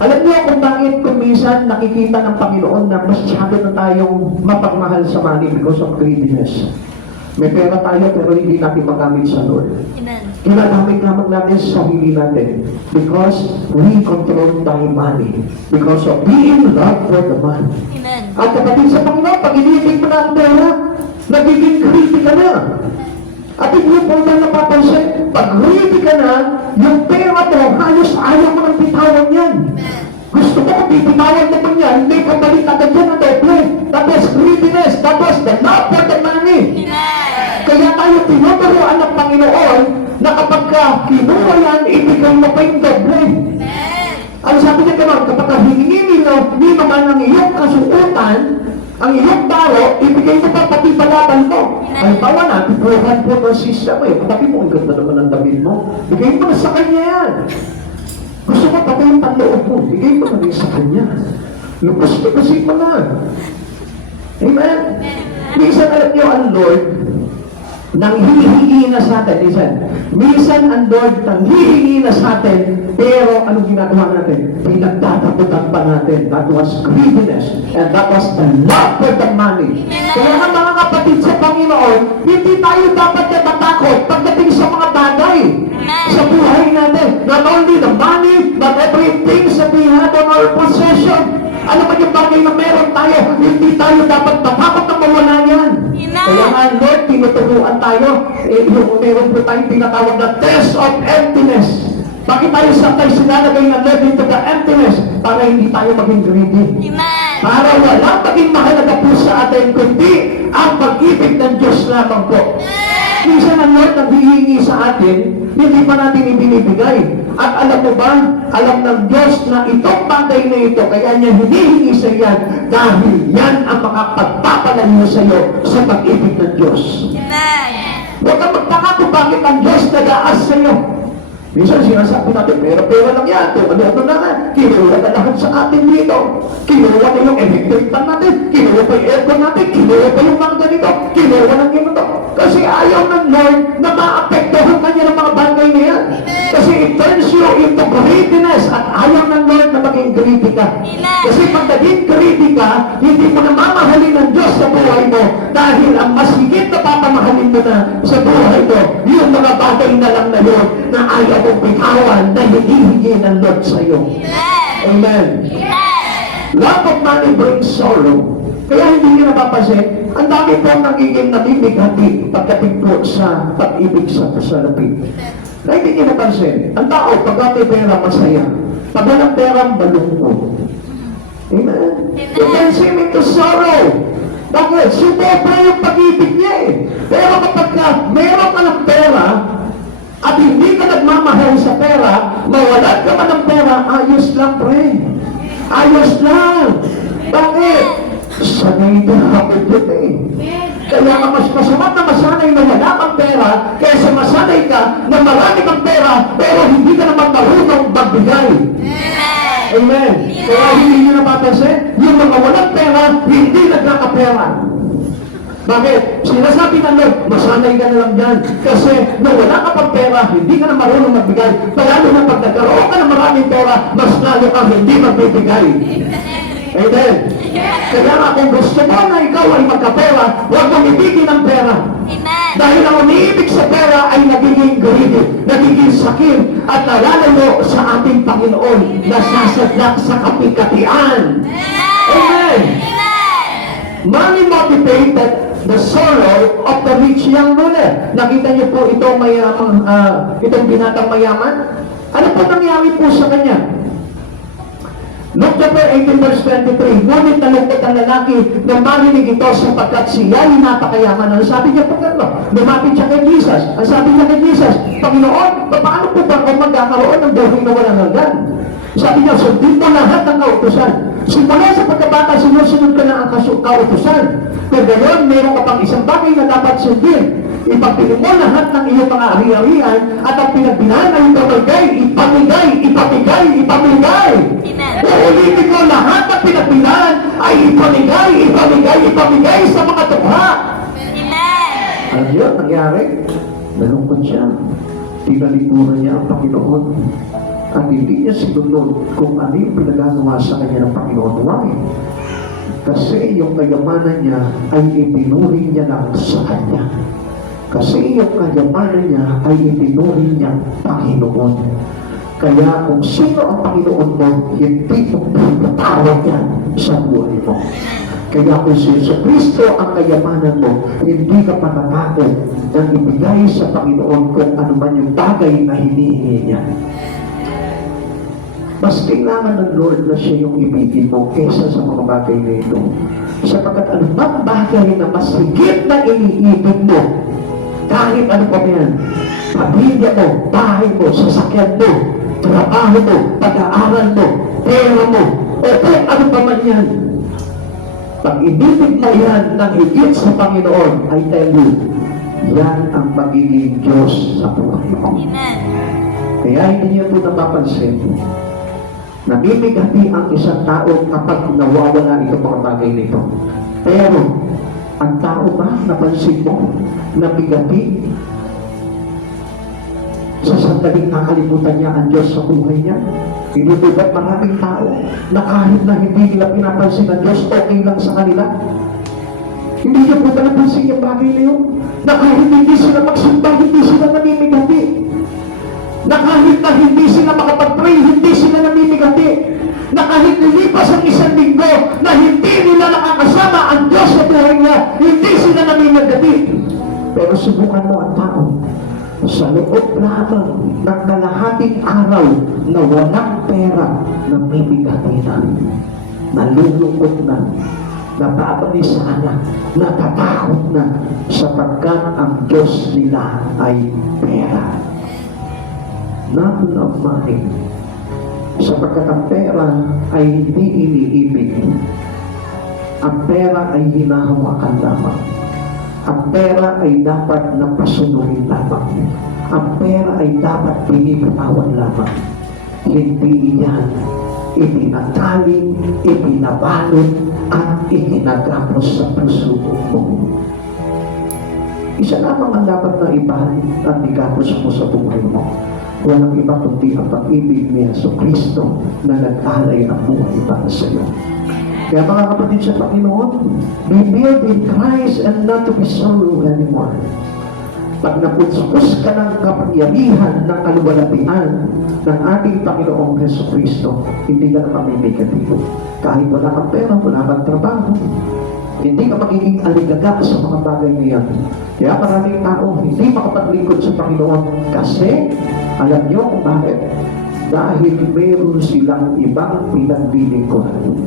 Alam niyo kung bakit kung minsan nakikita ng Panginoon na masyado na tayong mapagmahal sa money because of greediness. May pera tayo pero hindi natin magamit sa Lord. Amen. Ginagamit lamang natin sa sarili natin because we control tayo money because of being loved for the money. Amen. At kapatid sa Panginoon, pag inibig mo na ang pera, nagiging greedy ka na. At hindi po na napapansin, pag greedy ka na, yung pera mo, halos ayaw mo ng bitawan yan. Gusto ko kung bibitawan mo pa yan, hindi ka balik agad yan ang doble. That was greediness, that was the love for the money. Amen. Kaya tayo tinuturuan ng Panginoon na kapag ka kinuha yan, ibigay mo pa yung doble. Amen. Ang sabi niya gano'n, kapag ka hiningi ni naman ang iyong kasuotan, ang iyong baro, ibigay mo pa pati balaban mo. Halimbawa na, tipuhan po ng sisya mo, pati mo, ang ganda naman ang damit mo, bigay mo na sa kanya yan. Gusto mo pati yung panloob mo, bigay mo na rin sa kanya. Lupos-luposin mo na. Amen? Minsan alam niyo ang Lord, nang hihingi na sa atin, minsan ang Lord nang hihingi na sa atin, pero anong ginagawa natin? Pinagtataputan pa natin. That was greediness, and that was the love for the money. Kaya nga mga kapatid sa Panginoon, hindi tayo dapat na matakot pagdating sa mga bagay sa buhay natin. Not only the money, but everything that we have on our possession. Ano ba yung bagay na meron tayo? Hindi tayo dapat matakot na mawala yan. Kaya nga, Lord, tinuturuan tayo. Yung meron po tayong tinatawag na test of emptiness. Bakit tayo sa tayo sinalagay na Lord into the emptiness? Para hindi tayo maging greedy. Amen. Para walang maging mahalaga po sa atin, kundi ang pag-ibig ng Diyos lamang po. Minsan ang Lord naghihingi sa atin, hindi pa natin ibinibigay. At alam mo ba, alam ng Diyos na itong bagay na ito, kaya niya hinihingi sa iyan, dahil yan ang makapagpapalayo sa iyo sa pag-ibig ng Diyos. Amen. Huwag kang magtaka kung bakit ang Diyos nag-aas sa iyo. Minsan sinasabi natin, pera lang yan. Ano na nga, kinuha na lahat sa atin dito. Kinuha na yung electric fan natin, kinuha pa yung aircon natin, kinuha pa yung mga ganito, kinuha ng ganito. Kasi ayaw ng Lord na maapektuhan kanya ng mga bagay na yan. Kasi it turns you into greediness at ayaw ng Lord na maging greedy ka. Kasi pag naging greedy ka, hindi mo na mamahalin ng Diyos sa buhay mo dahil ang mas higit na papamahalin mo na sa buhay mo, yung mga bagay na lang na yun na ayaw mong bitawan na hinihingi ng Lord sa iyo. Amen. Love of money brings sorrow. Kaya hindi nyo napapansin, ang dami po nagiging namimigati pagdating po sa pag-ibig sa salapi. Kaya hindi nyo napansin, ang tao pag may pera masaya, pag walang pera malungkot. Amen. You can see him into sorrow. Bakit? Sumobra yung pag-ibig niya eh. Pero kapag meron ka ng pera, at hindi ka nagmamahal sa pera, mawalan ka man ng pera, ayos lang pre. Ayos lang. Bakit? Sanay na ako dito eh. Kaya ka mas masama na masanay na wala kang pera, kaysa masanay ka na marami kang pera, pero hindi ka naman marunong magbigay. Amen. Kaya hindi nyo napapansin, yung mga walang pera, hindi nagkakapera. Bakit? Sinasabi ng Lord, masanay ka na lang dyan. Kasi nung wala ka pang pera, hindi ka na marunong magbigay. Lalo na pag nagkaroon ka ng maraming pera, mas lalo kang hindi magbibigay. Amen. Kaya nga kung gusto mo na ikaw ay magkapera, huwag mong ibigin ang pera. Dahil ang umiibig sa pera ay nagiging greedy, nagiging sakit, at nalalayo sa ating Panginoon na sasadlak sa kapikatian. Amen. Money motivated the sorrow of the rich young ruler. Nakita niyo po itong mayamang, itong binatang mayaman? Ano po nangyari po sa kanya? Luke chapter 18 verse 23, ngunit nalungkot ang lalaki na marinig ito sapagkat siya ay napakayaman. Ang sabi niya po gano'n, lumapit siya kay Jesus. Ang sabi niya kay Jesus, Panginoon, paano po ba kung magkakaroon ng buhay na walang hanggan? Sabi niya, sundin mo lahat ng kautusan. Simula sa pagkabata, sinusunod ka na ang kautusan. Pero gayon, meron ka pang isang bagay na dapat sundin. Ipagpili mo lahat ng iyong mga ari-arian at ang pinagbinahan ay ipamigay. Amen. Uulitin mo lahat ng pinagbinahan ay ipamigay sa mga tukha. Amen. Alam niyo, nangyari? Nalungkot siya. Tinalikuran niya ang Panginoon. At hindi niya sinunod kung ano yung pinagagawa sa kanya ng Panginoon. Why? Kasi yung kayamanan niya ay itinuring niya lang sa kanya. Kasi yung kayamanan niya ay itinuring niya Panginoon. Kaya kung sino ang Panginoon mo, hindi mo pinatawag yan sa buhay mo. Kaya kung si Kristo ang kayamanan mo, hindi ka patatakot na ibigay sa Panginoon kung ano man yung bagay na hinihingi niya. Mas kailangan ng Lord na siya yung ibigin mo kesa sa mga bagay na ito. Sapagkat anumang bagay na mas higit na iniibig mo, kahit ano pa yan, pamilya mo, bahay mo, sasakyan mo, trabaho mo, pag-aaral mo, pera mo, o kung ano pa man yan, pag inibig mo yan ng higit sa Panginoon, I tell you, yan ang pagiging Diyos sa buhay mo. Amen. Kaya hindi niya po napapansin, namimigati ang isang tao kapag nawawala itong mga bagay nito. Pero, ang tao ba, napansin mo, nabigati sa sandaling nakalimutan niya ang Diyos sa buhay niya? Hindi po ba't maraming tao na kahit na hindi nila pinapansin ang Diyos, okay lang sa kanila? Hindi niyo po ba napansin yung bagay na yun? Na kahit hindi sila magsimba, hindi sila namimigati. Na kahit na hindi sila makapag-pray, hindi sila namimigati. Na kahit nilipas ang isang linggo na hindi nila nakakasama ang Diyos sa buhay niya, hindi sila namimigati. Pero subukan mo ang tao sa loob lamang ng kalahating araw na walang pera, namimigati na, nalulungkot na, nababalisa na, natatakot na, sapagkat ang Diyos nila ay pera. Not of money. Sapagkat ang pera ay hindi iniibig. Ang pera ay hinahawakan lamang. Ang pera ay dapat napasunurin lamang. Ang pera ay dapat pinibitawan lamang. Hindi yan itinataling, itinabalot, at itinagapos sa puso mo. Isa lamang ang dapat na ibalik at igapos mo sa buhay mo. Walang iba kundi ang pag-ibig ni Jesucristo na nag-alay ang buhay para sa iyo. Kaya mga kapatid sa Panginoon, be built in Christ and not to be sorrow anymore. Pag napuspos ka ng kapangyarihan ng kaluwalhatian ng ating Panginoong Jesucristo, hindi ka na mamimigati. Kahit wala kang pera, wala kang trabaho, hindi ka magiging aligaga sa mga bagay niyan. Kaya maraming tao hindi makapaglingkod sa Panginoon kasi alam niyo kung bakit? Dahil mayroon silang ibang pinaglilingkuran.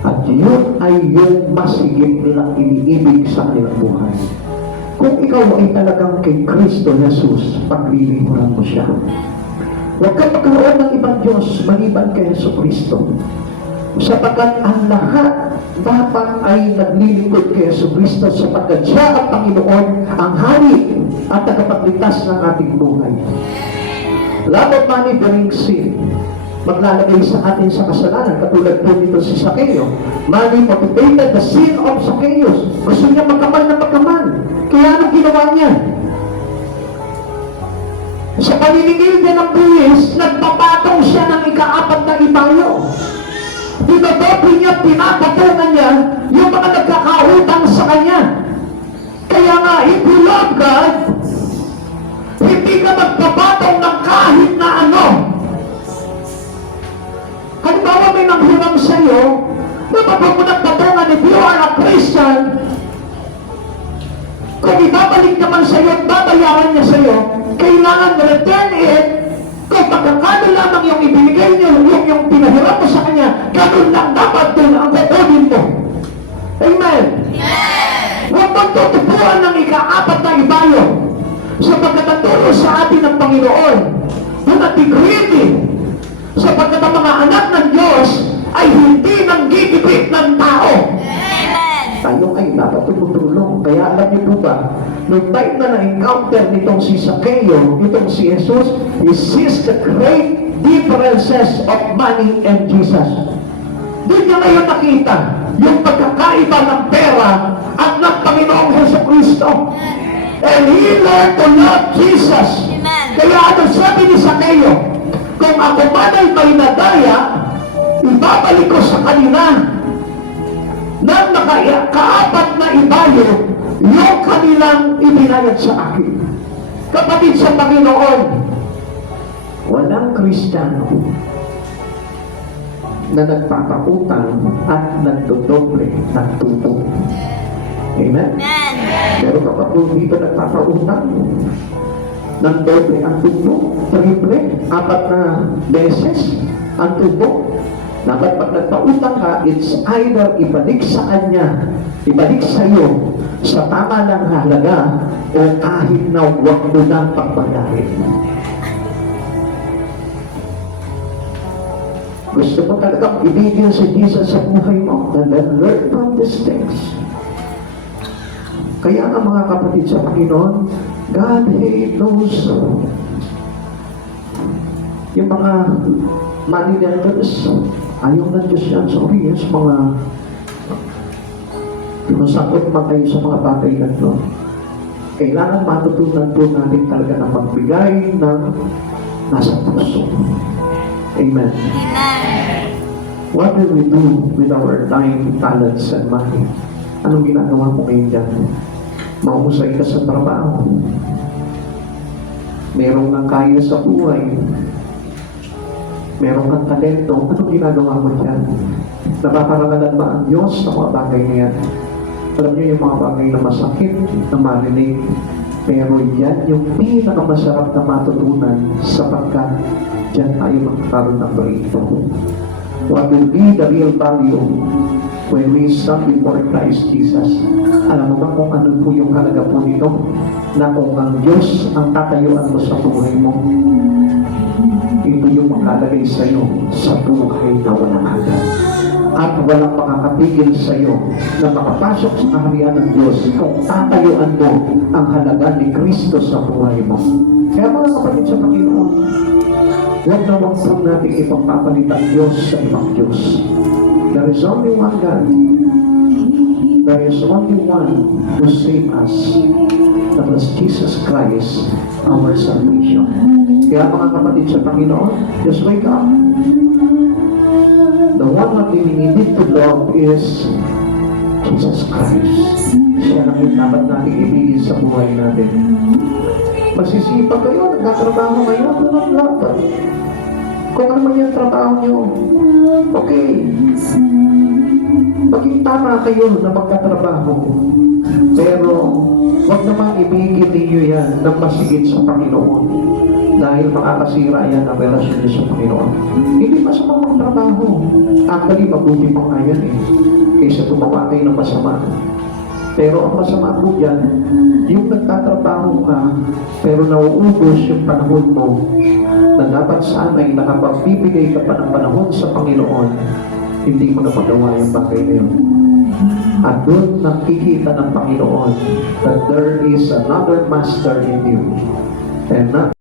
At yun ay yung mas higit nilang iniibig sa kanilang buhay. Kung ikaw ay talagang kay Kristo Jesus, paglilingkuran mo siya. Huwag kang magkaroon ng ibang Diyos maliban kay Jesucristo. Sapagkat ang lahat dapat ay naglilingkod kay Jesucristo sapagkat siya ang Panginoon, ang hari at tagapagligtas ng ating buhay. Love of money brings sin. Maglalagay sa atin sa kasalanan, katulad po nito si Zacchaeus. Money motivated the sin of Zacchaeus. Gusto niya magkaman na magkaman. Kaya anong ginawa niya? Sa paniningil niya ng buwis, nagpapatong siya ng ika-4 na ibayo. Dinadoble niya, pinapatungan niya yung mga nagkakautang sa kanya. Kaya nga, if you love God, hindi ka magpapatong ng kahit na ano. Halimbawa may nanghiram sa'yo, napapag mo nagpatungan if you are a Christian, kung ibabalik naman sa iyo at babayaran niya sa iyo, kailangan return it. Kung pagkakano lamang yung ibinigay niyo, yung pinahirap mo sa kanya, ganun lang dapat doon ang kukunin mo. Amen. Huwag mong tutupuan ng ika-4 na ibayo sapagkat ang turo sa atin ng Panginoon. Do not be greedy, sapagkat ang mga anak ng Diyos ay hindi nanggigipit ng tao. Tayo ay dapat tumutulong. Kaya alam niyo po ba, nung time na na-encounter nitong si Zacchaeus, nitong si Jesus, he sees the great differences of money and Jesus. Doon niya ngayon nakita yung pagkakaiba ng pera at ng Panginoong Jesucristo. And he learned to love Jesus. Kaya ano sabi ni Zacchaeus, kung ako man ay may nadaya, ibabalik ko sa kanila ng ka-4 na ibayo yung kanilang ibinayad sa akin. Kapatid sa Panginoon, walang Kristiyano na nagpapautang at nagdodoble ng tubo. Amen? Pero kapag dito nagpapautang ng doble ang tubo, triple, 4 na beses ang tubo, dapat pag nagpautang ka, it's either ibalik sa kanya, ibalik sa iyo sa tama ng halaga o kahit na huwag mo lang pagpagahin. Gusto mo talagang ibigin si Jesus sa buhay mo, and then learn from these things. Kaya nga mga kapatid sa Panginoon, God knows yung mga money lenders, ayaw na Diyos yan. Sorry, yes, mga pinusakot man kayo sa mga bagay na ito. Kailangan matutunan po natin talaga na magbigay ng nasa puso. Amen. What do we do with our time, talents, and money? Anong ginagawa mo ngayon dyan? Mahusay ka sa trabaho. Merong kang kaya sa buhay. Merong kang talento. Anong ginagawa mo dyan? Napaparangalan ba ang Diyos sa mga bagay na yan? Alam niyo yung mga bagay na masakit na marinig. Pero yan yung pinakamasarap na matutunan sapagkat dyan tayo magkakaroon ng breakthrough. What will be the real value when we stand before Christ Jesus? Alam mo ba kung ano po yung halaga po nito? Na kung ang Diyos ang tatayuan mo sa buhay mo, ito yung makalagay sa iyo sa buhay na walang hanggan. At walang makakapigil sa iyo na makapasok sa kaharian ng Diyos kung tatayuan mo ang halaga ni Kristo sa buhay mo. Kaya mga kapatid sa Panginoon, huwag na huwag po natin ipagpapalit ang Diyos sa ibang Diyos. There is only one God. There is only one who saved us. That was Jesus Christ, our salvation. Kaya mga kapatid sa Panginoon, just wake up. The one that we need to love is Jesus Christ. Siya lang yung dapat natin ibigin sa buhay natin. Magsisipag kayo, nagkatrabaho ngayon, walang laban. Kung ano man yung trabaho nyo, okay. Maging tama kayo na magkatrabaho. Pero, huwag naman ibigin ninyo yan ng masigit sa Panginoon. Dahil makakasira yan ang relasyon niyo sa Panginoon. Hindi masama magtrabaho. Actually, mabuti pa nga yan eh. Kaysa tumawa kayo ng masama. Pero ang masama po dyan, yung nagtatrabaho ka, pero nauubos yung panahon mo, na dapat sana'y nakapagbibigay ka pa ng panahon sa Panginoon, hindi mo na magawa yung bagay na yun. At doon nakikita ng Panginoon that there is another master in you. And not